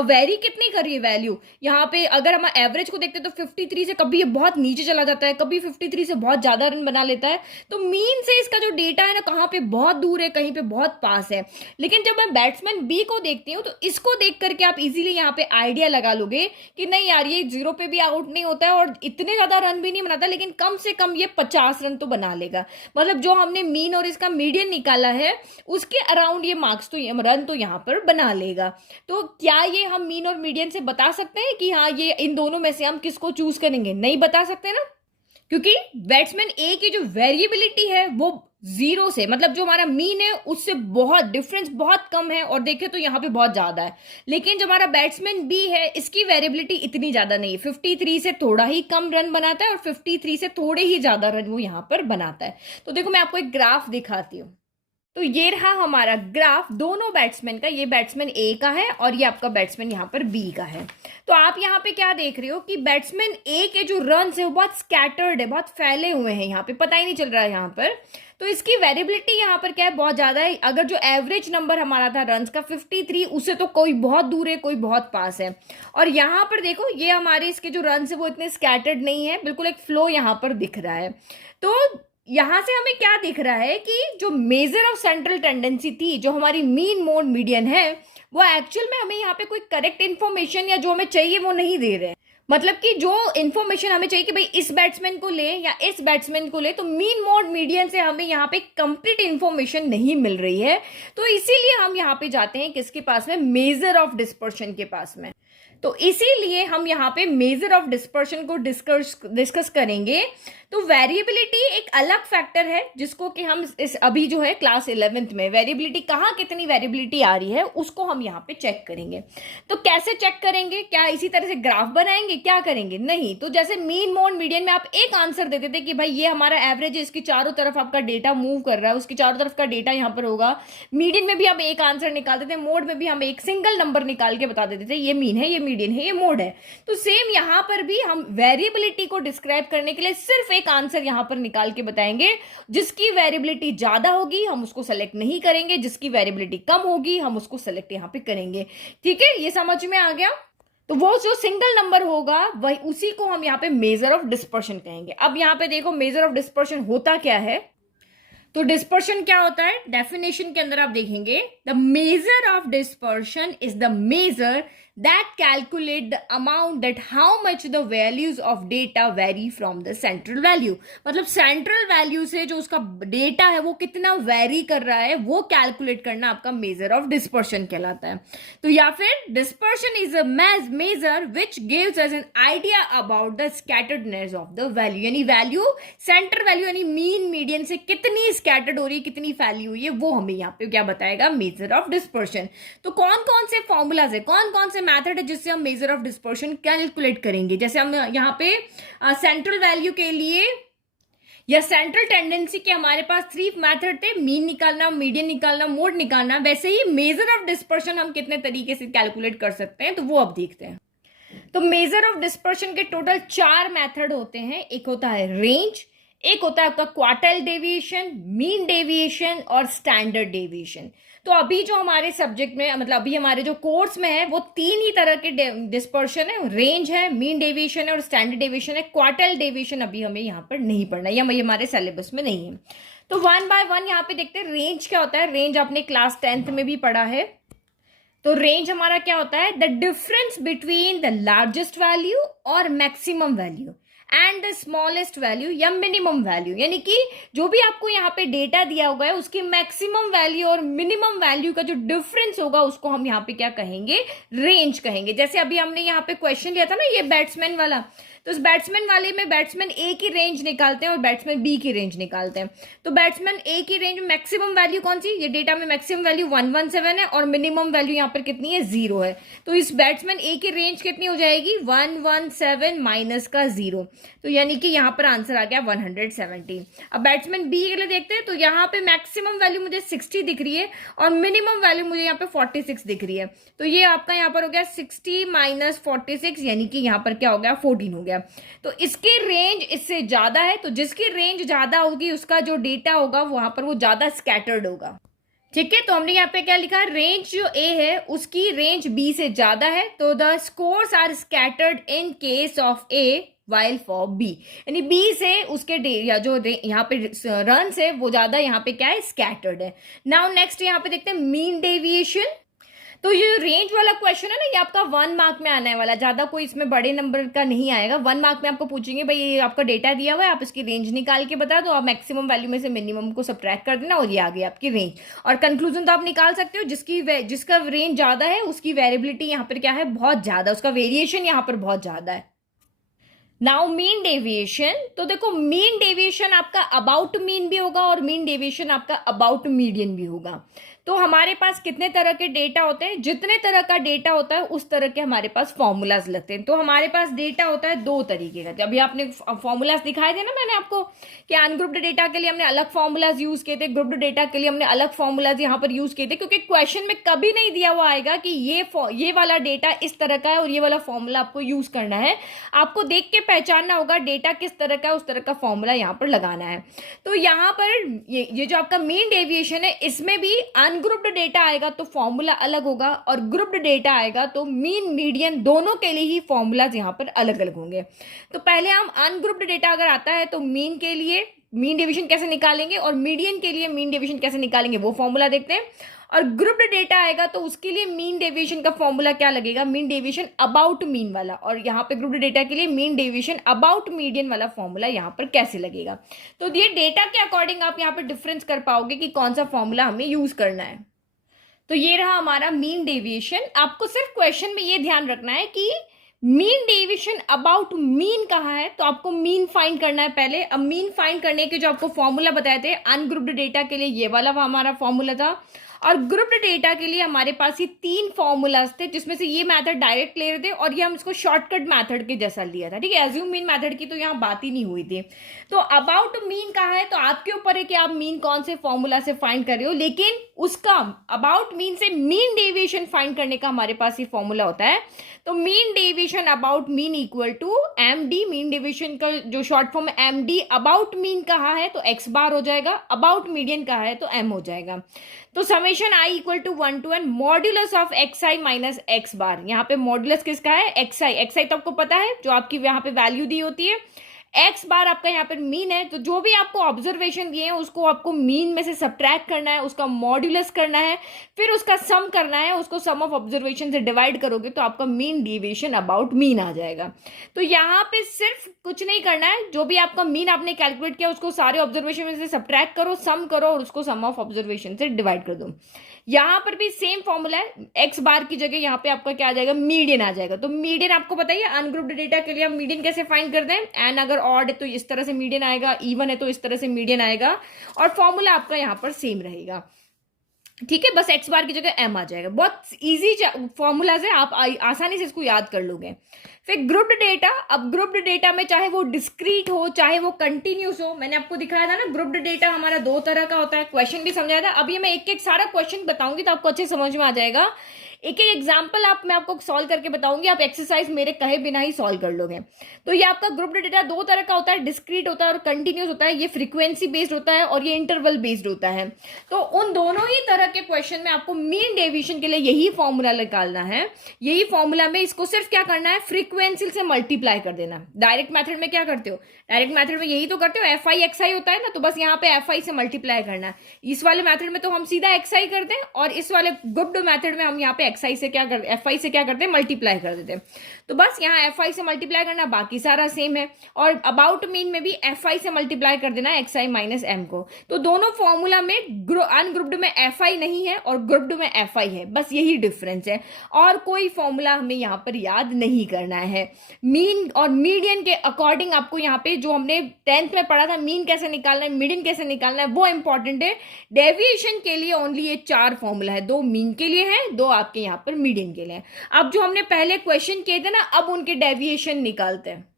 वेरी कितनी कर रही है वैल्यू। यहाँ पे अगर हम एवरेज को देखते हैं तो 53 से कभी ये बहुत नीचे चला जाता है, कभी 53 से बहुत ज्यादा रन बना लेता है। तो मीन से इसका जो डेटा है ना, कहाँ पे बहुत दूर है, कहीं पे बहुत पास है। लेकिन जब मैं बैट्समैन बी को देखती हूँ तो इसको देख करके आप इजीली यहाँ पे आइडिया लगा लोगे कि नहीं यार, ये 0 पे भी आउट नहीं होता है और इतने ज्यादा रन भी नहीं बनाता, लेकिन कम से कम ये 50 रन तो बना लेगा। मतलब जो हमने मीन और इसका मीडियन निकाला है उसके अराउंड ये मार्क्स तो रन तो यहाँ पर बना लेगा। तो क्या ये हम मीन और मीडियन से बता सकते हैं कि हाँ ये इन दोनों में से हम किसको चूज करेंगे? नहीं बता सकते ना, क्योंकि बैट्समैन ए की जो वेरिएबिलिटी है वो 0 से, मतलब जो हमारा मीन है उससे बहुत डिफरेंस बहुत कम है, और देखे तो यहाँ पे बहुत ज्यादा है। लेकिन जो हमारा बैट्समैन बी है इसकी वेरिएबिलिटी इतनी ज्यादा नहीं है, 53 से थोड़ा ही कम रन बनाता है और 53 से थोड़े ही ज्यादा रन वो यहाँ पर बनाता है। तो देखो मैं आपको एक ग्राफ दिखाती हूँ। तो ये रहा हमारा ग्राफ दोनों बैट्समैन का, ये बैट्समैन ए का है और ये आपका बैट्समैन यहाँ पर बी का है। तो आप यहाँ पे क्या देख रहे हो कि बैट्समैन ए के जो रन है वो बहुत स्कैटर्ड है, बहुत फैले हुए हैं, यहाँ पे पता ही नहीं चल रहा है यहाँ पर। तो इसकी वेरिएबिलिटी यहाँ पर क्या है, बहुत ज्यादा है। अगर जो एवरेज नंबर हमारा था रन का 53, उससे तो कोई बहुत दूर है, कोई बहुत पास है। और यहाँ पर देखो ये हमारे इसके जो रन है वो इतने स्कैटर्ड नहीं है, बिल्कुल एक फ्लो यहाँ पर दिख रहा है। तो यहां से हमें क्या दिख रहा है कि जो मेजर ऑफ सेंट्रल टेंडेंसी थी, जो हमारी मीन मोड मीडियन है, वो एक्चुअल में हमें यहाँ पे कोई करेक्ट इन्फॉर्मेशन या जो हमें चाहिए वो नहीं दे रहे हैं। मतलब कि जो इन्फॉर्मेशन हमें चाहिए कि भाई इस बैट्समैन को ले या इस बैट्समैन को ले, तो मीन मोड मीडियन से हमें यहाँ पे कंप्लीट इन्फॉर्मेशन नहीं मिल रही है। तो इसीलिए हम यहाँ पे जाते हैं किसके पास में, मेजर ऑफ डिस्पर्शन के पास में। तो इसीलिए हम यहाँ पे मेजर ऑफ डिस्पर्शन को डिस्कस करेंगे। तो वेरिएबिलिटी एक अलग फैक्टर है जिसको कि हम इस अभी जो है क्लास 11th में वेरिएबिलिटी कहाँ कितनी वेरिएबिलिटी आ रही है उसको हम यहाँ पे चेक करेंगे। तो कैसे चेक करेंगे, क्या इसी तरह से ग्राफ बनाएंगे, क्या करेंगे, नहीं। तो जैसे मीन मोड मीडियन में आप एक आंसर देते थे कि भाई ये हमारा एवरेज है, इसकी चारों तरफ आपका डेटा मूव कर रहा है, उसकी चारों तरफ का डेटा यहाँ पर होगा। मीडियन में भी हम एक आंसर निकालते थे, मोड में भी हम एक सिंगल नंबर निकाल के बता देते थे ये मीन है, ये मीडियन है, ये मोड है। तो सेम यहाँ पर भी हम वेरिएबिलिटी को डिस्क्राइब करने के लिए सिर्फ एक आंसर यहां पर निकाल के बताएंगे। जिसकी वेरिएबिलिटी ज्यादा होगी हम उसको सेलेक्ट नहीं करेंगे, जिसकी वेरिएबिलिटी कम होगी हम उसको सेलेक्ट यहां पे करेंगे। ठीक है, ये समझ में आ गया। तो वो जो सिंगल नंबर होगा वही उसी को हम यहाँ पे मेजर ऑफ डिस्पर्शन कहेंगे। अब यहाँ पे देखो मेजर ऑफ डिस्पर्शन होता क्या है। तो डिस्पर्शन क्या होता है, डेफिनेशन के अंदर आप देखेंगे, the measure of dispersion is the measure that calculate the amount that how much the values of data vary from the central value। मतलब सेंट्रल वैल्यू से जो उसका डेटा है वो कितना वेरी कर रहा है वो कैलकुलेट करना आपका मेजर ऑफ डिस्पर्शन कहलाता है। तो या फिर dispersion is a major which gives us an idea about the scatteredness of the value, यानी वैल्यू सेंटर वैल्यू यानी मीन मीडियन से कितनी स्कैटर्ड हो रही है, कितनी फैली हुई है, वो हमें यहाँ पे क्या बताएगा, मेजर ऑफ डिस्पर्शन। तो कौन कौन से फॉर्मूलाज है, कौन कौन से मेथड है जिससे हम मेजर ऑफ डिस्पर्शन कैलकुलेट करेंगे। जैसे हम यहाँ पे सेंट्रल वैल्यू के लिए या सेंट्रल टेंडेंसी के हमारे पास 3 मेथड थे, मीन निकालना, मीडियन निकालना, मोड निकालना। वैसे ही मेजर ऑफ डिस्पर्शन हम कितने तरीके से कैलकुलेट कर सकते हैं, तो वो अब देखते हैं। तो मेजर ऑफ डिस्पर्शन के टोटल 4 मेथड होते हैं। एक होता है रेंज, एक होता है आपका क्वार्टाइल डेविएशन, मीन डेविएशन और स्टैंडर्ड डेविएशन। तो अभी जो हमारे सब्जेक्ट में मतलब अभी हमारे जो कोर्स में है वो 3 ही तरह के डिस्पर्शन है, रेंज है, मीन डेविएशन है और स्टैंडर्ड डेविएशन है। क्वार्टाइल डेविएशन अभी हमें यहाँ पर नहीं पढ़ना, या हमारे सिलेबस में नहीं है। तो 1 बाय 1 यहाँ पे देखते हैं रेंज क्या होता है। रेंज आपने क्लास 10th में भी पढ़ा है। तो रेंज हमारा क्या होता है, the difference between the largest value और maximum value and the smallest value या मिनिमम वैल्यू, यानी कि जो भी आपको यहाँ पे डेटा दिया होगा है उसकी मैक्सिमम वैल्यू और मिनिमम वैल्यू का जो डिफरेंस होगा उसको हम यहाँ पे क्या कहेंगे, रेंज कहेंगे। जैसे अभी हमने यहाँ पे क्वेश्चन लिया था ना ये बैट्समैन वाला, तो उस बैट्समैन वाले में बैट्समैन ए की रेंज निकालते हैं और बैट्समैन बी की रेंज निकालते हैं। तो बैट्समैन ए की रेंज में मैक्सिमम वैल्यू कौन सी, ये डेटा में मैक्सिमम वैल्यू 117 है और मिनिमम वैल्यू यहाँ पर कितनी है, 0 है। तो इस बैट्समैन ए की रेंज कितनी हो जाएगी, 117 माइनस का 0, तो यानी कि यहाँ पर आंसर आ गया 117। अब बैट्समैन बी के लिए देखते हैं, तो यहाँ पे मैक्सिमम वैल्यू मुझे 60 दिख रही है और मिनिमम वैल्यू मुझे यहाँ पे 46 दिख रही है। तो ये आपका यहाँ पर हो गया 60 माइनस 46, यानी कि यहाँ पर क्या हो गया, 14 हो गया। तो इसकी रेंज इससे ज्यादा है, तो जिसकी रेंज ज्यादा होगी उसका जो डेटा होगा वहां पर वो ज्यादा स्कैटर्ड होगा। ठीक है, तो हमने यहाँ पे क्या लिखा, रेंज जो ए है उसकी रेंज बी से ज्यादा है, तो the scores are scattered in case of A while for B, यानी बी से उसके या जो यहाँ पे रन है वो ज्यादा यहाँ पे क्या है, स्कैटर्ड है। नाउ नेक्स्ट यहाँ पे देखते हैं मीन डेविएशन। तो ये रेंज वाला क्वेश्चन है ना, ये आपका 1 मार्क में आने वाला, ज्यादा कोई इसमें बड़े नंबर का नहीं आएगा। 1 मार्क में आपको पूछेंगे भाई ये आपका डेटा दिया हुआ है, आप इसकी रेंज निकाल के बता दो, आप मैक्सिमम वैल्यू में से मिनिमम को सब्ट्रैक्ट कर देना और ये आ गई आपकी रेंज। और कंक्लूजन तो आप निकाल सकते हो, जिसका रेंज ज्यादा है उसकी वेरिएबिलिटी यहाँ पर क्या है, बहुत ज्यादा, उसका वेरिएशन यहाँ पर बहुत ज्यादा है। नाउ मीन डेविएशन, तो देखो मीन डेविएशन आपका अबाउट मीन भी होगा और मीन डेविएशन आपका अबाउट मीडियन भी होगा। तो हमारे पास कितने तरह के डेटा होते हैं, जितने तरह का डेटा होता है उस तरह के हमारे पास फॉर्मूलाज लगते हैं। तो हमारे पास डेटा होता है दो तरीके का। अभी आपने फॉर्मूलाज दिखाए थे ना मैंने आपको कि अनग्रुप्ड डेटा के लिए हमने अलग फॉर्मूलाज यूज किए थे, ग्रुप्ड डेटा के लिए हमने अलग फॉर्मूलाज यहाँ पर यूज किए थे, क्योंकि क्वेश्चन में कभी नहीं दिया हुआ आएगा कि ये वाला डेटा इस तरह का है और ये वाला फॉर्मूला आपको यूज करना है। आपको देख के पहचानना होगा डेटा किस तरह का है, उस तरह का फॉर्मूला यहाँ पर लगाना है। तो यहाँ पर ये जो आपका मीन डेविएशन है, इसमें भी अनग्रुप्ड डेटा आएगा तो फॉर्मूला अलग होगा, और ग्रुप्ड डेटा आएगा तो मीन मीडियन दोनों के लिए ही फॉर्मूलाज यहाँ पर अलग अलग होंगे। तो पहले हम अनग्रुप्ड डेटा अगर आता है तो मीन के लिए मीन डेविएशन कैसे निकालेंगे और मीडियन के लिए मीन डेविएशन कैसे निकालेंगे वो फॉर्मूला देखते हैं। और ग्रुप्ड डेटा आएगा तो उसके लिए मीन डेविएशन का फॉर्मूला क्या लगेगा, मीन डेविएशन अबाउट मीन वाला, और यहाँ पे ग्रुप्ड डेटा के लिए मीन डेविएशन अबाउट मीडियन वाला फॉर्मूला यहाँ पर कैसे लगेगा। तो ये डेटा के अकॉर्डिंग आप यहाँ पर डिफरेंस कर पाओगे कि कौन सा फॉर्मूला हमें यूज करना है। तो ये रहा हमारा मीन डेविएशन। आपको सिर्फ क्वेश्चन में ये ध्यान रखना है कि मीन डेविएशन अबाउट मीन कहाँ है, तो आपको मीन फाइंड करना है पहले। अब मीन फाइंड करने के जो आपको फॉर्मूला बताए थे अनग्रुप्ड डेटा के लिए ये वाला हमारा फॉर्मूला था, और ग्रुप्ड डेटा के लिए हमारे पास ये 3 फॉर्मूलाज थे, जिसमें से ये मेथड डायरेक्ट ले रहे थे और ये हम इसको शॉर्टकट मेथड के जैसा लिया था। ठीक है, एज्यूम मीन मेथड की तो यहाँ बात ही नहीं हुई थी। तो अबाउट मीन कहाँ है, तो आपके ऊपर है कि आप मीन कौन से फॉर्मूला से फाइंड कर रहे हो, लेकिन उसका अबाउट मीन से मीन डेविएशन फाइंड करने का हमारे पास ये फॉर्मूला होता है। तो mean deviation about mean equal to M D, mean deviation का जो शॉर्ट फॉर्म है एम डी। अबाउट मीन कहाँ है तो एक्स बार हो जाएगा, अबाउट मीडियन कहाँ है तो एम हो जाएगा। तो summation I equal to 1 to n modulus of X I minus X bar. यहाँ पे मॉड्यूलस किसका है, एक्स आई। एक्स आई तो आपको पता है जो आपकी यहाँ पे वैल्यू दी होती है, एक्स बार आपका यहाँ पर मीन है। तो जो भी आपको ऑब्जर्वेशन दिए हैं उसको आपको मीन में से सब्ट्रैक्ट करना है, उसका मॉड्यूलस करना है, फिर उसका सम करना है, उसको सम ऑफ ऑब्जर्वेशन से डिवाइड करोगे तो आपका मीन डेविएशन अबाउट मीन आ जाएगा। तो यहाँ पे सिर्फ कुछ नहीं करना है, जो भी आपका मीन आपने कैलकुलेट किया उसको सारे ऑब्जर्वेशन में से सब्ट्रैक्ट करो, सम करो और उसको सम ऑफ ऑब्जर्वेशन से डिवाइड कर दो। यहाँ पर भी सेम फॉर्मूला है, एक्स बार की जगह यहाँ पे आपका क्या आ जाएगा, मीडियन आ जाएगा। तो मीडियन आपको बताइए अनग्रुप्ड डेटा के लिए हम मीडियन कैसे फाइंड करते हैं, एन अगर ऑड है तो इस तरह से मीडियन आएगा, इवन है तो इस तरह से मीडियन आएगा, और फॉर्मूला आपका यहाँ पर सेम रहेगा। ठीक है, बस एक्स बार की जगह एम आ जाएगा। बहुत इजी फॉर्मूलाज है, आप आसानी से इसको याद कर लोगे। फिर ग्रुप्ड डेटा, अब ग्रुप्ड डेटा में चाहे वो डिस्क्रीट हो चाहे वो कंटिन्यूस हो, मैंने आपको दिखाया था ना ग्रुप्ड डेटा हमारा 2 तरह का होता है, क्वेश्चन भी समझाया था। अभी मैं एक एक सारा क्वेश्चन बताऊंगी तो आपको अच्छे समझ में आ जाएगा। एक एक एग्जाम्पल मैं आपको सॉल्व करके बताऊंगी, आप एक्सरसाइज मेरे कहे बिना ही सॉल्व कर लोगे। तो ये आपका ग्रुप्ड डेटा 2 तरह का होता है, डिस्क्रीट होता है और कंटिन्यूस होता है। ये फ्रीक्वेंसी बेस्ड होता है और ये इंटरवल बेस्ड होता है। तो उन दोनों ही तरह के क्वेश्चन में आपको मीन डेविएशन के लिए यही फॉर्मूला निकालना है। यही फॉर्मूला में इसको सिर्फ क्या करना है, फ्रीक्वेंसी से मल्टीप्लाई कर देना। डायरेक्ट मेथड में क्या करते हो, डायरेक्ट मेथड में यही तो करते हो, एफ आई एक्स आई होता है ना, तो बस यहाँ पे एफ आई से मल्टीप्लाई करना है। इस वाले मेथड में तो हम सीधा एक्स आई करते हैं, और इस वाले ग्रुप्ड मेथड में हम यहाँ पे एक्स आई से क्या करते, एफ आई से क्या करते हैं, मल्टीप्लाई कर देते हैं। तो बस यहाँ एफ आई से मल्टीप्लाई करना, बाकी सारा सेम है। और अबाउट मीन में भी एफ आई से मल्टीप्लाई कर देना एक्स आई माइनस एम को। तो दोनों फॉर्मूला में अनग्रुप्ड में एफ आई नहीं है और ग्रुप्ड में एफ आई है, बस यही डिफरेंस है। और कोई फॉर्मूला हमें यहाँ पर याद नहीं करना है। मीन और मीडियन के अकॉर्डिंग आपको यहाँ पे जो हमने 10th में पढ़ा था, मीन कैसे निकालना है, मीडियन कैसे निकालना है, वो इंपॉर्टेंट है। डेविएशन के लिए ओनली ये 4 फॉर्मूला है, 2 मीन के लिए है, 2 आपके यहाँ पर मीडियन के लिए। अब जो हमने पहले क्वेश्चन किए थे ना, अब उनके डेविएशन निकालते हैं।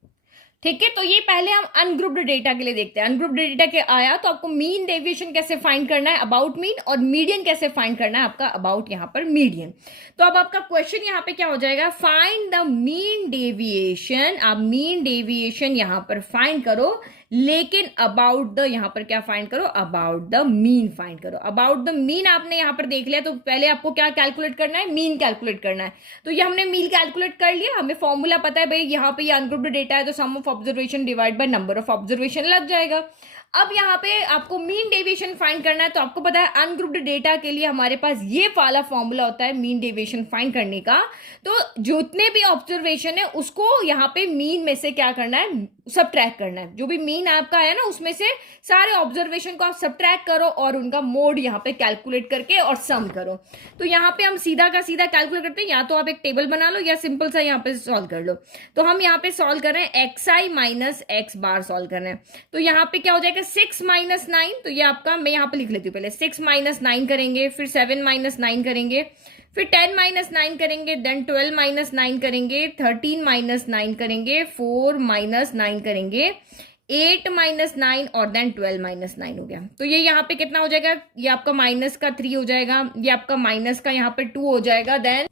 ठीक है, तो ये पहले हम अनग्रुप्ड डेटा के लिए देखते हैं। अनग्रुप्ड डेटा के आया तो आपको मीन डेविएशन कैसे फाइंड करना है, अबाउट मीन, और मीडियन कैसे फाइंड करना है आपका अबाउट यहाँ पर मीडियन। तो अब आपका क्वेश्चन यहाँ पे क्या हो जाएगा, फाइंड द मीन डेविएशन। आप मीन डेविएशन यहाँ पर फाइंड करो, लेकिन अबाउट द यहाँ पर क्या फाइंड करो, अबाउट द मीन फाइंड करो। अबाउट द मीन आपने यहाँ पर देख लिया, तो पहले आपको क्या कैलकुलेट करना है, मीन कैलकुलेट करना है। तो ये हमने मीन कैलकुलेट कर लिया, हमें फॉर्मूला पता है भाई यहाँ पे ये अनग्रुप्ड डेटा है तो sum of observation divide by number of observation लग जाएगा। अब यहाँ पे आपको मीन डेविएशन फाइंड करना है, तो आपको पता है अनग्रुप्ड डेटा के लिए हमारे पास ये वाला फॉर्मूला होता है मीन डेविएशन फाइंड करने का। तो जितने भी ऑब्जर्वेशन है उसको यहाँ पे मीन में से क्या करना है, सब्ट्रैक्ट करना है। जो भी मीन आपका है ना उसमें से सारे ऑब्जर्वेशन को आप सब्ट्रैक्ट करो और उनका मोड यहाँ पे कैलकुलेट करके और सम करो। तो यहाँ पे हम सीधा का सीधा कैलकुलेट करते हैं, या तो आप एक टेबल बना लो या सिंपल सा यहाँ पे सॉल्व कर लो। तो हम यहाँ पे सॉल्व कर रहे हैं x I minus X bar solve कर रहे हैं। तो यहाँ पे क्या हो जाएगा, जाएगा 6 माइनस 9, तो ये आपका, मैं यहाँ पे लिख लेती हूँ पहले, 6 माइनस 9 करेंगे, फिर 7 माइनस 9 करेंगे, फिर 10 माइनस 9 करेंगे, देन 12 माइनस 9 करेंगे, 13 माइनस 9 करेंगे, 4 माइनस 9 करेंगे, 8 माइनस 9 और देन 12 माइनस 9 हो गया। तो ये यहाँ पे कितना हो जाएगा, ये आपका माइनस का 3 हो जाएगा, ये आपका माइनस का यहाँ पे 2 हो जाएगा, देन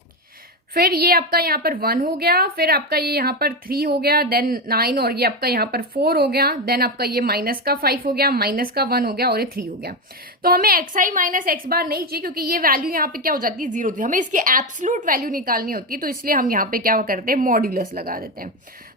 फिर ये आपका यहाँ पर 1 हो गया, फिर आपका ये यहाँ पर 3 हो गया, देन 9 और ये आपका यहाँ पर 4 हो गया, देन आपका ये माइनस का 5 हो गया, माइनस का 1 हो गया और ये 3 हो गया। तो हमें xi माइनस एक्स बार नहीं चाहिए, क्योंकि ये वैल्यू यहाँ पे क्या हो जाती है, 0 होती है। हमें इसकी एब्सोल्यूट वैल्यू निकालनी होती है, तो इसलिए हम यहाँ पे क्या करते हैं, मॉड्यूलस लगा देते हैं।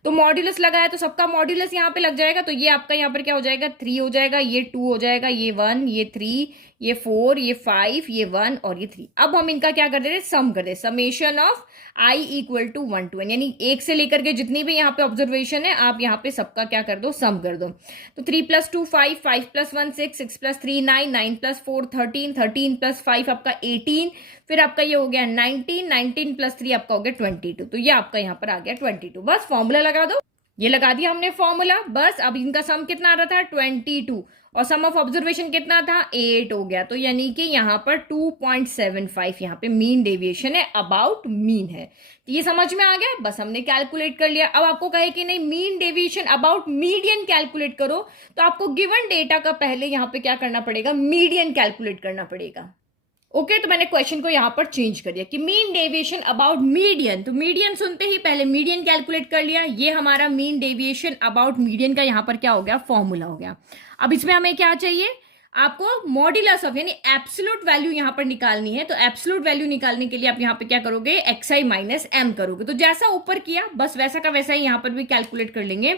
तो मॉड्यूलस लगाया तो सबका मॉड्यूलस यहाँ पे लग जाएगा, तो ये आपका यहाँ पर क्या हो जाएगा, 3 हो जाएगा, ये 2 हो जाएगा, ये 1, ये 3, ये 4, ये 5, ये 1 और ये 3। अब हम इनका क्या कर देते हैं, सम कर दे, summation of i equal to 1 to n, यानी 1 से लेकर के जितनी भी यहाँ पे ऑब्जर्वेशन है, आप यहाँ पे सबका क्या कर दो, सम कर दो। तो 3 + 2 5, 5 + 1 6, 6 + 3 9, 9 + 4 13, 13 + 5 आपका 18, फिर आपका ये हो गया 19, 19 + 3 आपका हो गया 22। तो ये आपका यहाँ पर आ गया 22। बस फॉर्मूला लगा दो, ये लगा दिया हमने फॉर्मूला। बस अब इनका सम कितना आ रहा था, 22, और सम ऑफ ऑब्जर्वेशन कितना था, 8 हो गया। तो यानी कि यहाँ पर 2.75 यहाँ पे मीन डेविएशन है, अबाउट मीन है। तो ये समझ में आ गया, बस हमने कैलकुलेट कर लिया। अब आपको कहे कि नहीं mean deviation about median calculate करो, तो आपको गिवन डेटा का पहले यहाँ पे क्या करना पड़ेगा, मीडियन कैलकुलेट करना पड़ेगा। ओके, तो मैंने क्वेश्चन को यहां पर चेंज कर दिया कि मीन डेविएशन अबाउट मीडियन, तो मीडियन सुनते ही पहले मीडियन कैलकुलेट कर लिया। ये हमारा मीन डेविएशन अबाउट मीडियन का यहां पर क्या हो गया, फॉर्मूला हो गया। अब इसमें हमें क्या चाहिए, आपको मॉड्यूलस ऑफ यानी एब्सोल्यूट वैल्यू यहां पर निकालनी है। तो एब्सोल्यूट वैल्यू निकालने के लिए आप यहां पे क्या करोगे, xi माइनस एम करोगे। तो जैसा ऊपर किया बस वैसा का वैसा ही यहां पर भी कैलकुलेट कर लेंगे।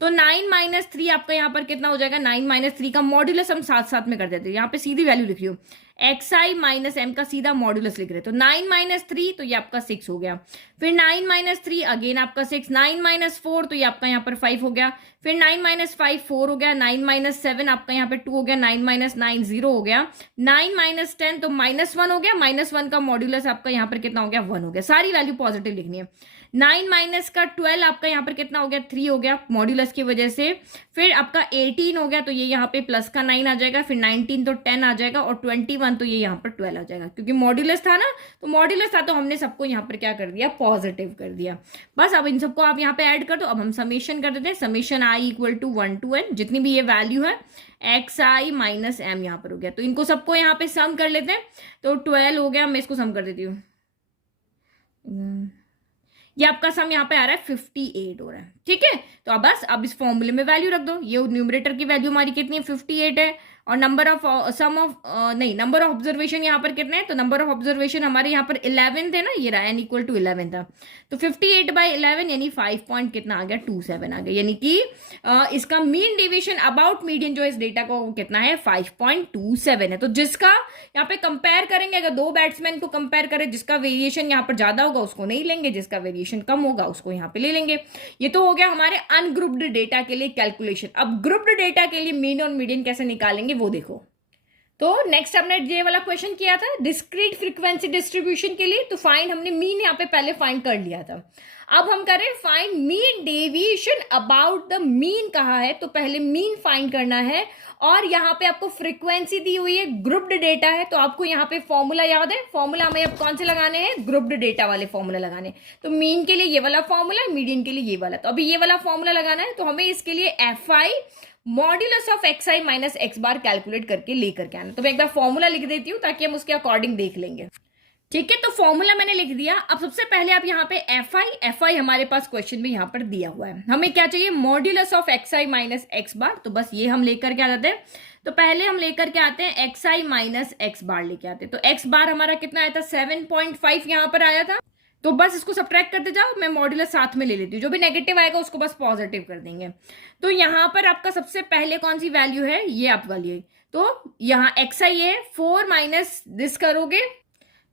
तो 9 - 3 आपका यहां पर कितना हो जाएगा, 9 - 3 का मॉड्यूलस हम साथ साथ में कर देते हैं। यहां पे सीधी वैल्यू लिख रही हूँ, xi माइनस एम का सीधा मॉड्यूलस लिख रहे। तो 9 - 3 तो ये आपका 6 हो गया, फिर 9 - 3 अगेन आपका 6, 9 - 4 तो ये आपका यहाँ पर 5 हो गया, फिर 9 - 5 4 हो गया, 9 - 7 आपका यहाँ पे 2 हो गया, 9 - 9 0 हो गया, 9 - 10 तो -1 हो गया, -1 का मॉड्यूलस आपका यहाँ पर कितना हो गया, 1 हो गया। सारी वैल्यू पॉजिटिव लिखनी है। 9 - का 12 आपका यहाँ पर कितना हो गया, 3 हो गया मॉड्यूलस की वजह से। फिर आपका 18 हो गया, तो ये यहाँ पे प्लस का 9 आ जाएगा, फिर 19 तो 10 आ जाएगा, और 21 तो ये यहाँ पर 12 आ जाएगा, क्योंकि मॉड्यूलस था ना, तो मॉड्यूलस था तो हमने सबको यहाँ पर क्या कर दिया, पॉजिटिव कर दिया। बस अब इन सबको आप यहाँ पे ऐड कर दो। अब हम समेशन कर देते हैं, summation i equal to 1 to n, जितनी भी ये वैल्यू है xi माइनस एम यहाँ पर हो गया। तो इनको सबको यहाँ पे सम कर लेते हैं। तो 12 हो गया, मैं इसको सम कर देती हूँ। ये आपका सम यहाँ पे आ रहा है 58 हो रहा है, ठीक है। तो अब बस अब इस फॉर्मूले में वैल्यू रख दो। ये न्यूमरेटर की वैल्यू हमारी कितनी है, 58 है, और number of number of observation यहाँ पर कितने हैं, तो नंबर ऑफ ऑब्जर्वेशन हमारे यहाँ पर 11 थे ना, ये रहा n इक्वल टू 11 था। तो 58/11 यानी 5 पॉइंट कितना आ गया, 27 आ गया। यानी कि इसका मीन डेविएशन अबाउट मीडियन जो इस डेटा को कितना है, 5.27 है। तो जिसका यहाँ पे कंपेयर करेंगे, अगर दो बैट्समैन को कंपेयर करें, जिसका वेरिएशन यहाँ पर ज्यादा होगा उसको नहीं लेंगे, जिसका वेरिएशन कम होगा उसको यहाँ पे ले लेंगे। ये तो हो गया हमारे अनग्रुप्ड डेटा के लिए कैलकुलेशन। अब ग्रुप्ड डेटा के लिए मीन और मीडियन कैसे निकालेंगे वो देखो। तो नेक्स्ट हमने ये वाला क्वेश्चन किया था डिस्क्रीट फ्रीक्वेंसी डिस्ट्रीब्यूशन के लिए। तो फाइंड हमने मीन यहाँ पे पहले फाइंड कर लिया था। अब हम करें find mean deviation about the mean कहा है, तो पहले मीन फाइंड करना है। और यहाँ पे आपको फ्रीक्वेंसी दी हुई है, ग्रुप्ड डेटा है, तो आपको यहाँ पे फॉर्मूला याद है। फॉर्मूला हमें अब कौन से लगाने हैं, ग्रुप्ड डेटा वाले फॉर्मूला लगाने। तो मीन के लिए ये वाला फॉर्मूला है, मीडियन के लिए ये वाला। तो अभी ये वाला फॉर्मूला लगाना है, तो हमें इसके लिए fi modulus of xi minus X bar calculate करके लेकर के आना। तो मैं एक बार फॉर्मूला लिख देती हूँ ताकि हम उसके अकॉर्डिंग देख लेंगे, ठीक है। तो फॉर्मूला मैंने लिख दिया। अब सबसे पहले आप यहाँ पे fi हमारे पास क्वेश्चन में यहाँ पर दिया हुआ है। हमें क्या चाहिए, modulus of xi minus X bar. तो बस ये हम लेकर के आ जाते हैं। तो पहले हम लेकर के आते हैं xi माइनस एक्स बार लेके आते हैं। तो x बार हमारा कितना आया था, 7.5 यहाँ पर आया था। तो बस इसको सब्ट्रैक्ट करते जाओ, मैं मॉड्यूलस साथ में ले लेती हूँ। जो भी नेगेटिव आएगा उसको बस पॉजिटिव कर देंगे। तो यहाँ पर आपका सबसे पहले कौन सी वैल्यू है, ये आप वाली। तो यहाँ xi है, 4 माइनस दिस करोगे,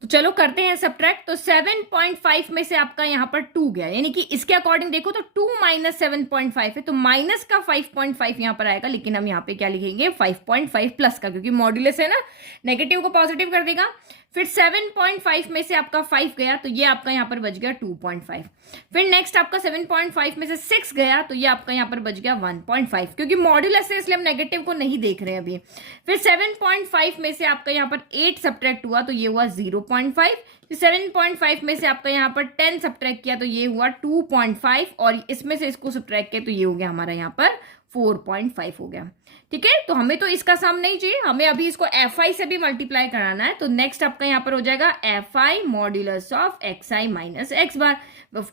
तो चलो करते हैं सब्ट्रैक्ट। तो 7.5 में से आपका यहाँ पर 2 गया, यानी कि इसके अकॉर्डिंग देखो तो 2 माइनस 7.5 है, तो माइनस का 5.5 यहाँ पर आएगा। लेकिन हम यहाँ पे क्या लिखेंगे, 5.5 प्लस का, क्योंकि मॉड्यूलस है ना, नेगेटिव को पॉजिटिव कर देगा। फिर 7.5 में से आपका 5 गया तो ये आपका यहाँ पर बच गया 2.5। फिर नेक्स्ट आपका 7.5 में से 6 गया तो ये आपका यहाँ पर बच गया 1.5, क्योंकि मॉड्यूलस है इसलिए हम नेगेटिव को नहीं देख रहे हैं अभी। फिर 7.5 में से आपका यहाँ पर 8 सब्ट्रैक्ट हुआ तो ये हुआ 0.5। 7.5 में से आपका यहाँ पर 10 सब्ट्रैक्ट किया तो ये हुआ 2.5, और इसमें से इसको सब्ट्रैक्ट किया तो ये हो गया हमारा यहाँ पर 4.5 हो गया। ठीक है, तो हमें तो इसका सम नहीं चाहिए, हमें अभी इसको fi से भी मल्टीप्लाई कराना है। तो नेक्स्ट आपका यहाँ पर हो जाएगा fi modulus of xi minus x बार।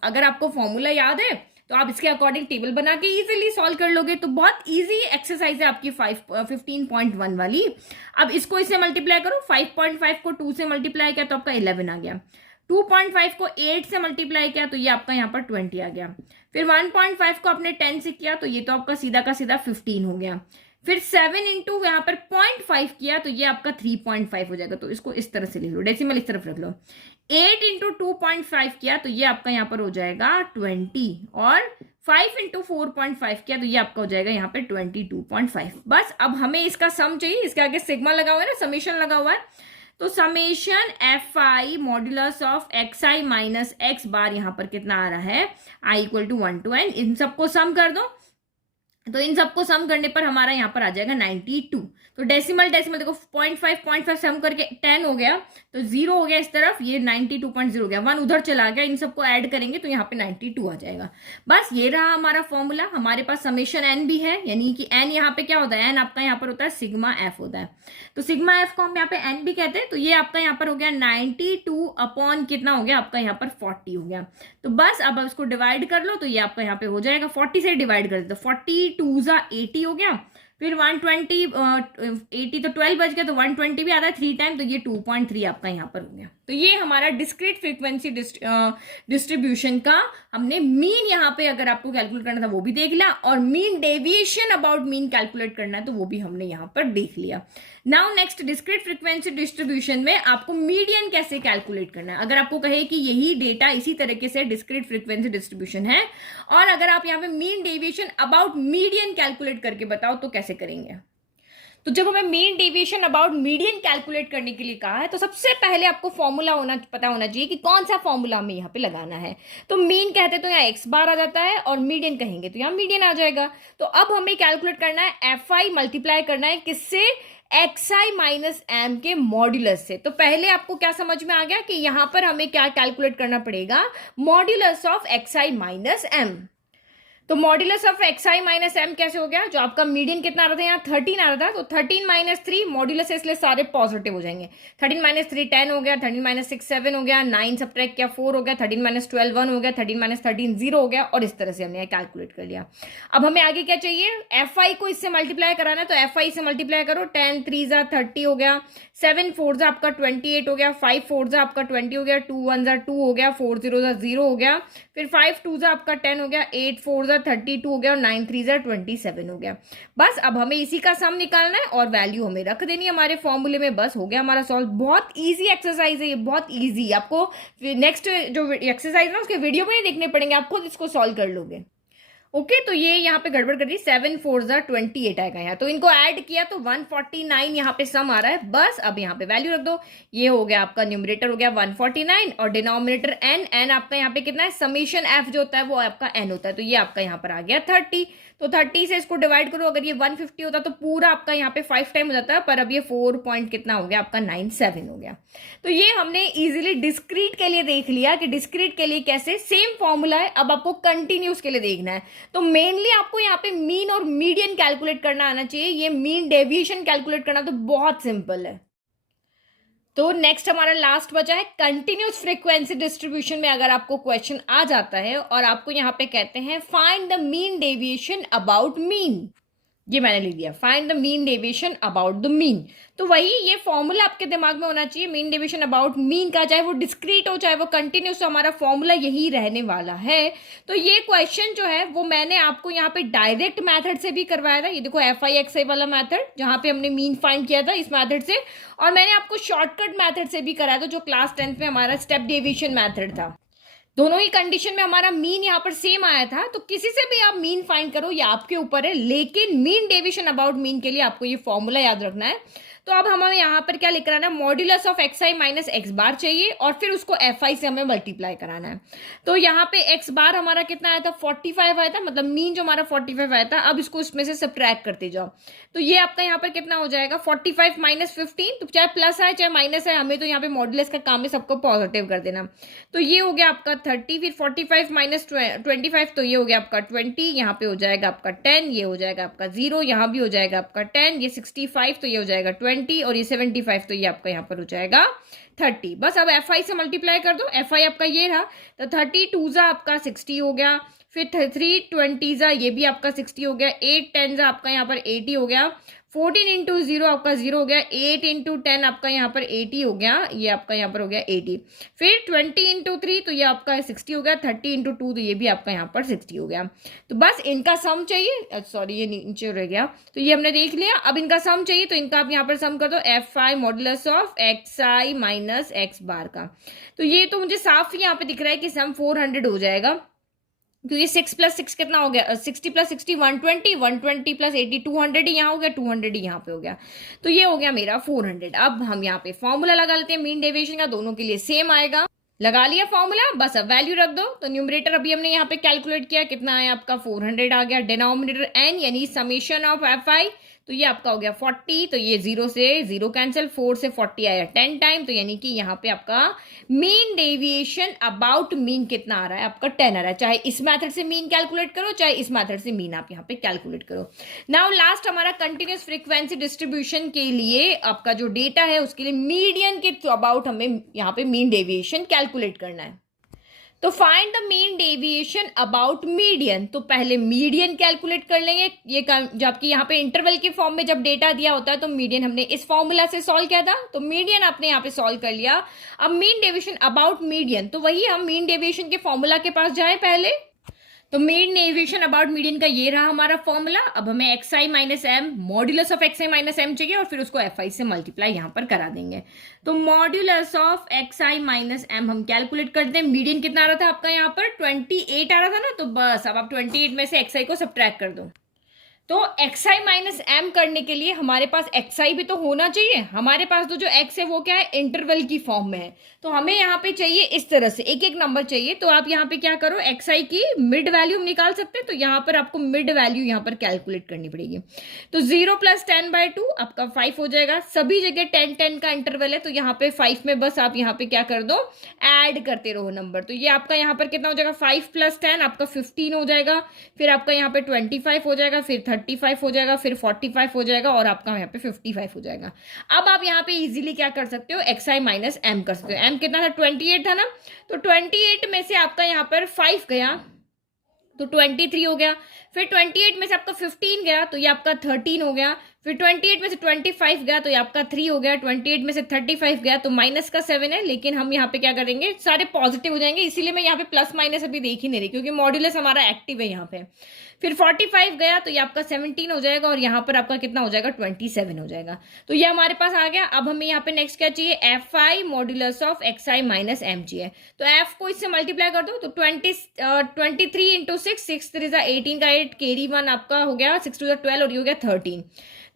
अगर आपको फॉर्मूला याद है तो आप इसके अकॉर्डिंग टेबल बना के इजीली सॉल्व कर लोगे। तो बहुत इजी एक्सरसाइज है आपकी 15.1 वाली। अब इसको इससे मल्टीप्लाई करो, 5.5 को 2 से मल्टीप्लाई किया तो आपका 11 आ गया, 2.5 को 8 से मल्टीप्लाई किया तो ये आपका यहाँ पर 20 आ गया। फिर 1.5 को आपने 10 से किया तो ये तो आपका सीधा का सीधा 15 हो गया। फिर 7 इंटू यहाँ पर 0.5 किया तो ये आपका 3.5 हो जाएगा। तो इसको इस तरह से लिख लो, डेसिमल इस तरफ रख लो। 8 इंटू 2.5 किया तो ये आपका यहाँ पर हो जाएगा 20, और 5 इंटू 4.5 किया तो ये आपका हो जाएगा यहाँ पे 22.5। बस अब हमें इसका सम चाहिए, इसके आगे सिग्मा लगा हुआ है ना, समेशन लगा हुआ है। तो summation fi modulus of xi minus x bar यहाँ पर कितना आ रहा है, i equal to 1 to n। इन सबको सम कर दो, तो इन सबको सम करने पर हमारा यहाँ पर आ जाएगा 92। तो डेसिमल देखो 0.5 सम करके 10 हो गया, तो 0 हो गया इस तरफ, ये 92.0 हो गया, 1 उधर चला गया, इन सबको ऐड करेंगे तो यहाँ पे 92 आ जाएगा। बस ये रहा हमारा फॉर्मूला। हमारे पास समेशन n भी है, यानी कि n यहाँ पे क्या होता है, n आपका यहाँ पर होता है सिग्मा f होता है। तो सिग्मा f को हम यहाँ पे n भी कहते हैं। तो ये आपका यहाँ पर हो गया 92 अपॉन कितना हो गया आपका यहाँ पर 40 हो गया। तो बस अब इसको डिवाइड कर लो तो ये आपका यहाँ पे हो जाएगा 40 से डिवाइड कर दो, 42 80 हो गया। फिर 120 80 तो 12 बच गया, तो 120 भी आता है 3 टाइम, तो ये 2.3 आपका यहाँ पर हो गया। तो ये हमारा डिस्क्रीट फ्रीक्वेंसी डिस्ट्रीब्यूशन का हमने मीन यहाँ पे अगर आपको कैलकुलेट करना था वो भी देख लिया, और mean deviation about mean calculate करना है तो वो भी हमने यहाँ पर देख लिया। Now next, discrete frequency distribution में आपको मीडियन कैसे कैलकुलेट करना है। अगर आपको कहे कि यही डेटा इसी तरीके से डिस्क्रीट फ्रीक्वेंसी डिस्ट्रीब्यूशन है, और अगर आप यहाँ पे mean deviation about median calculate करके बताओ तो कैसे करेंगे। तो जब हमें mean deviation about median calculate करने के लिए कहा है तो सबसे पहले आपको फॉर्मूला पता होना चाहिए कि कौन सा फॉर्मूला हमें यहाँ पे लगाना है। तो मीन कहते तो यहाँ x बार आ जाता है, और मीडियन कहेंगे तो यहाँ मीडियन आ जाएगा। तो अब हमें कैलकुलेट करना है fi मल्टीप्लाई करना है किससे, xi माइनस m के मॉड्यूलस से। तो पहले आपको क्या समझ में आ गया कि यहाँ पर हमें क्या कैलकुलेट करना पड़ेगा, modulus of xi minus m। तो modulus of xi minus m कैसे हो गया, जो आपका मीडियन कितना आ रहा था यहाँ 13 आ रहा था, तो 13 माइनस 3 मॉड्यूलस है इसलिए सारे पॉजिटिव हो जाएंगे। 13 माइनस 3 10 हो गया, 13 माइनस 6 7 हो गया, 9 सब्ट्रैक्ट किया 4 हो गया, 13 माइनस 12 1 हो गया, 13 माइनस 13 0 हो गया, और इस तरह से हमने कैलकुलेट कर लिया। अब हमें आगे क्या चाहिए, fi को इससे मल्टीप्लाई कराना है। तो fi से मल्टीप्लाई करो, 10 3 30 हो गया, 7 4 आपका 28 हो गया, 5 4 आपका 20 हो गया, 2 1 2 हो गया, 4 0 0 हो गया, फिर 5 2 आपका 10 हो गया, 8 4 32 हो गया, और 9 3 27 हो गया। बस अब हमें इसी का सम निकालना है और वैल्यू हमें रख देनी है हमारे फॉर्मूले में। बस हो गया हमारा सॉल्व। बहुत इजी एक्सरसाइज है ये, बहुत इजी। आपको नेक्स्ट जो एक्सरसाइज ना उसके वीडियो में नहीं देखने पड़ेंगे, आप खुद इसको सॉल्व कर लोगे। ओके, तो ये यहाँ पे गड़बड़ कर दी, 7 4 28 आएगा यहाँ। तो इनको ऐड किया तो 149 यहाँ पे सम आ रहा है। बस अब यहाँ पे वैल्यू रख दो। ये हो गया आपका न्यूमरेटर हो गया 149, और डिनोमिनेटर n आपका यहाँ पे कितना है, समीशन f जो होता है वो आपका n होता है, तो ये आपका यहाँ पर आ गया 30। तो 30 से इसको डिवाइड करो, अगर ये 150 होता तो पूरा आपका यहाँ पे 5 टाइम हो जाता है, पर अब ये 4 पॉइंट कितना हो गया आपका 97 हो गया। तो ये हमने इजीली डिस्क्रीट के लिए देख लिया कि डिस्क्रीट के लिए कैसे, सेम फॉर्मूला है। अब आपको कंटिन्यूस के लिए देखना है। तो मेनली आपको यहाँ पे मीन और मीडियन कैलकुलेट करना आना चाहिए। ये मीन डेविएशन कैलकुलेट करना तो बहुत सिंपल है। तो नेक्स्ट हमारा लास्ट बचा है कंटिन्यूस फ्रीक्वेंसी डिस्ट्रीब्यूशन में। अगर आपको क्वेश्चन आ जाता है और आपको यहाँ पे कहते हैं find the mean deviation about mean, ये मैंने लिख दिया, find the mean deviation about the mean. तो वही ये फॉर्मूला आपके दिमाग में होना चाहिए, मीन डेविएशन अबाउट मीन का, चाहे वो डिस्क्रीट हो चाहे वो कंटिन्यूस, तो हमारा फॉर्मूला यही रहने वाला है। तो ये क्वेश्चन जो है वो मैंने आपको यहाँ पे डायरेक्ट मेथड से भी करवाया था। ये देखो fi वाला मेथड जहाँ पे हमने मीन फाइंड किया था इस मेथड से, और मैंने आपको शॉर्टकट मेथड से भी कराया था जो क्लास 10th में हमारा स्टेप डेविएशन मेथड था। दोनों ही कंडीशन में हमारा मीन यहाँ पर सेम आया था। तो किसी से भी आप मीन फाइंड करो, ये आपके ऊपर है, लेकिन मीन डेविएशन अबाउट मीन के लिए आपको ये फॉर्मूला याद रखना है। तो अब हमें यहाँ पर क्या लिख कराना है, modulus of X I minus X bar चाहिए और फिर उसको एफ आई से हमें मल्टीप्लाई कराना है। तो यहाँ पे एक्स बार हमारा कितना आया था, 45 आया था, मतलब मीन जो हमारा 45 आया था। अब इसको इसमें से सब्ट्रैक्ट करते जाओ, तो ये आपका यहाँ पर कितना हो जाएगा 45 माइनस 15, तो चाहे प्लस आए चाहे माइनस है, हमें तो यहाँ पे मॉड्यूलस का काम है सबको पॉजिटिव कर देना। तो ये हो गया आपका 30, फिर 45 माइनस 25, तो ये हो गया आपका 20, यहाँ पे हो जाएगा आपका 10, ये हो जाएगा आपका 0, यहाँ भी हो जाएगा आपका 10, ये 65 तो ये हो जाएगा 20 और ये 75 तो ये आपका यहाँ पर हो जाएगा 30। बस अब एफ आई से मल्टीप्लाई कर दो, एफ आई आपका ये रहा, तो 32 जा आपका 60 हो गया, फिर 320 जा ये भी आपका 60 हो गया, 8 10 जा आपका यहाँ पर 80 हो गया, 14 इंटू 0 आपका 0 हो गया, 8 इंटू 10 आपका यहाँ पर 80 हो गया, ये आपका यहाँ पर हो गया 80, फिर 20 इंटू 3 तो ये आपका 60 हो गया, 30 इंटू 2 तो ये भी आपका यहाँ पर 60 हो गया। तो बस इनका सम चाहिए, सॉरी ये नीचे रह गया, तो ये हमने देख लिया। अब इनका सम चाहिए, तो इनका आप यहाँ पर सम कर दो, F I modulus of X I minus X bar का। तो ये तो मुझे साफ यहाँ पे दिख रहा है कि सम 400 हो जाएगा, क्योंकि 6 प्लस 6 कितना हो गया, 60 प्लस 60 120, 120 प्लस 80 200 ही यहाँ हो गया, 200 ही यहाँ पे हो गया, तो ये हो गया मेरा 400। अब हम यहाँ पे फॉर्मूला लगा लेते हैं मीन डेविएशन का, दोनों के लिए सेम आएगा। लगा लिया फॉर्मूला, बस अब वैल्यू रख दो। तो न्यूमरेटर अभी हमने यहाँ पे कैलकुलेट किया, कितना आया आपका 400 आ गया, डिनोमिनेटर एन यानी समेशन ऑफ एफ आई, तो ये आपका हो गया 40, तो ये 0 से 0 कैंसिल, 4 से 40 आया 10 टाइम, तो यानी कि यहाँ पे आपका मीन डेविएशन अबाउट मीन कितना आ रहा है आपका 10 आ रहा है। चाहे इस मेथड से मीन कैलकुलेट करो, चाहे इस मेथड से मीन आप यहाँ पे कैलकुलेट करो। नाउ लास्ट हमारा कंटिन्यूस फ्रीक्वेंसी डिस्ट्रीब्यूशन के लिए आपका जो डेटा है उसके लिए मीडियन के अबाउट हमें यहाँ पे मीन डेविएशन कैलकुलेट करना है। तो find the mean deviation about median, तो पहले मीडियन कैलकुलेट कर लेंगे। ये जबकि यहाँ पे इंटरवल के फॉर्म में जब डेटा दिया होता है तो मीडियन हमने इस फॉर्मूला से सॉल्व किया था, तो मीडियन आपने यहाँ पे सॉल्व कर लिया। अब मीन डेविएशन अबाउट मीडियन, तो वही हम मीन डेविएशन के फॉर्मूला के पास जाए पहले। तो मीन डेविएशन अबाउट मीडियन का ये रहा हमारा फॉर्मूला। अब हमें X I minus M, modulus of X I minus M चाहिए और फिर उसको एफ आई से मल्टीप्लाई यहाँ पर करा देंगे। तो modulus of X I minus M हम कैलकुलेट करते हैं। मीडियन कितना आ रहा था आपका यहाँ पर 28 आ रहा था ना, तो बस अब आप 28 में से एक्स आई को सब्ट्रैक्ट कर दो। तो एक्स आई माइनस एम करने के लिए हमारे पास एक्स आई भी तो होना चाहिए। हमारे पास तो जो एक्स है वो क्या है, इंटरवल की फॉर्म में है, तो हमें यहाँ पे चाहिए इस तरह से एक एक नंबर चाहिए। तो आप यहाँ पे क्या करो, एक्स आई की मिड वैल्यू हम निकाल सकते हैं, तो यहाँ पर आपको मिड वैल्यू यहाँ पर कैलकुलेट करनी पड़ेगी। तो 0 प्लस 10/2 आपका 5 हो जाएगा। सभी जगह 10-10 का इंटरवल है, तो यहाँ पे 5 में बस आप यहाँ पे क्या कर दो, ऐड करते रहो नंबर। तो ये आपका यहाँ पर कितना हो जाएगा, 5 प्लस 10 आपका 15 हो जाएगा, फिर आपका यहाँ पे 25 हो जाएगा, फिर 35 हो जाएगा, फिर 45 हो जाएगा और आपका यहाँ पे 55 हो जाएगा। अब आप यहाँ पे इजीली क्या कर सकते हो, एक्स आई माइनस एम कर सकते हो। एम कितना था, 28 था ना, तो 28 में से आपका यहाँ पर 5 गया तो 23 हो गया, फिर 28 में से आपका 15 गया तो ये आपका 13 हो गया, फिर 28 में से 25 गया तो ये आपका 3 हो गया, 28 में से 35 गया तो माइनस का 7 है। लेकिन हम यहाँ पे क्या करेंगे, सारे पॉजिटिव हो जाएंगे, इसीलिए मैं यहाँ पे प्लस माइनस अभी देख ही नहीं रही, क्योंकि मॉड्यूलस हमारा एक्टिव है यहाँ पे। फिर 45 गया तो ये आपका 17 हो जाएगा और यहाँ पर आपका कितना हो जाएगा, 27 हो जाएगा। तो ये हमारे पास आ गया। अब हमें यहाँ पे नेक्स्ट क्या चाहिए, F I modulus of X I minus M चाहिए। तो एफ को इससे मल्टीप्लाई कर दो, तो 23 इंटू 6, 6 3 18 का 8, कैरी 1 आपका हो गया, 6 2 12 और ये हो गया 13।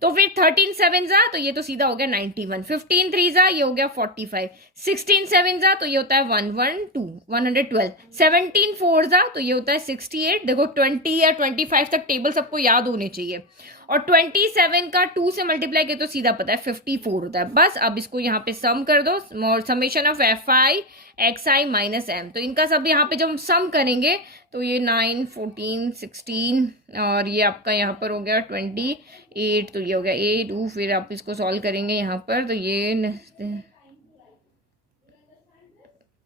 तो फिर 13 7 जा तो ये तो सीधा हो गया 91, 15 3 जा ये हो गया 45, 16 7 जा तो ये होता है 112, 17 4 जा तो ये होता है 68। देखो 20 या 25 तक टेबल सबको याद होने चाहिए, और 27 का 2 से मल्टीप्लाई किया तो सीधा पता है 54 होता है। बस अब इसको यहाँ पे सम कर दो, summation of F I X I minus M. तो इनका सब यहाँ पे जब हम सम करेंगे तो ये 9 14 16 और ये आपका यहाँ पर हो गया 28, तो ये हो गया 8, फिर आप इसको सॉल्व करेंगे यहाँ पर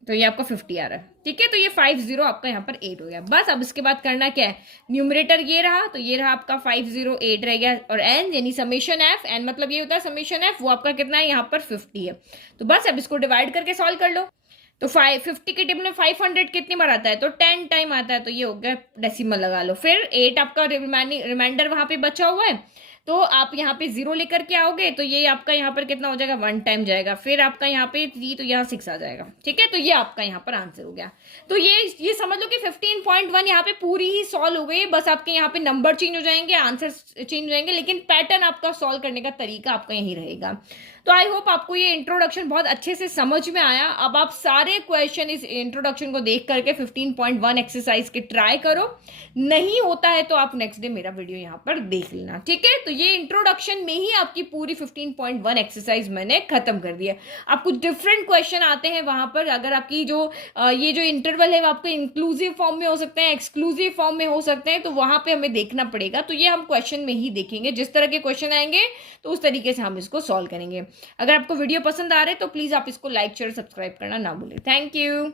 तो ये आपका 50 आ रहा है, ठीक है। तो ये 50 आपका यहाँ पर 8 हो गया। बस अब इसके बाद करना क्या है, न्यूमरेटर ये रहा, तो ये रहा आपका 508 रह गया, और एन यानी समेशन एफ, एन मतलब ये होता है समेशन एफ, वो आपका कितना है यहाँ पर 50 है। तो बस अब इसको डिवाइड करके सॉल्व कर लो। तो 50 के टेबल में 500 कितनी बार आता है, तो 10 टाइम आता है, तो ये हो गया डेसिमल लगा लो। फिर 8 आपका रिमाइंडर वहां पे बचा हुआ है, तो आप यहाँ पे 0 लेकर के आओगे तो ये आपका यहाँ पर कितना हो जाएगा, 1 टाइम जाएगा, फिर आपका यहाँ पे 3 तो यहाँ 6 आ जाएगा। ठीक है, तो ये आपका यहाँ पर आंसर हो गया। तो ये समझ लो कि 15.1 यहाँ पे पूरी ही सॉल्व हो गई, बस आपके यहाँ पे नंबर चेंज हो जाएंगे, आंसर चेंज हो जाएंगे, लेकिन पैटर्न आपका सॉल्व करने का तरीका आपका यही रहेगा। तो आई होप आपको ये इंट्रोडक्शन बहुत अच्छे से समझ में आया। अब आप सारे क्वेश्चन इस इंट्रोडक्शन को देख करके 15.1 एक्सरसाइज के ट्राई करो, नहीं होता है तो आप नेक्स्ट डे मेरा वीडियो यहाँ पर देख लेना। ठीक है, तो ये इंट्रोडक्शन में ही आपकी पूरी 15.1 एक्सरसाइज मैंने खत्म कर दी है। आप कुछ डिफरेंट क्वेश्चन आते हैं वहां पर, अगर आपकी ये जो इंटरवल है वो आपको इंक्लूसिव फॉर्म में हो सकते हैं, एक्सक्लूसिव फॉर्म में हो सकते हैं, तो वहां पे हमें देखना पड़ेगा। तो ये हम क्वेश्चन में ही देखेंगे, जिस तरह के क्वेश्चन आएंगे तो उस तरीके से हम इसको सॉल्व करेंगे। अगर आपको वीडियो पसंद आ रहे तो प्लीज आप इसको लाइक शेयर सब्सक्राइब करना ना भूलें। Thank you.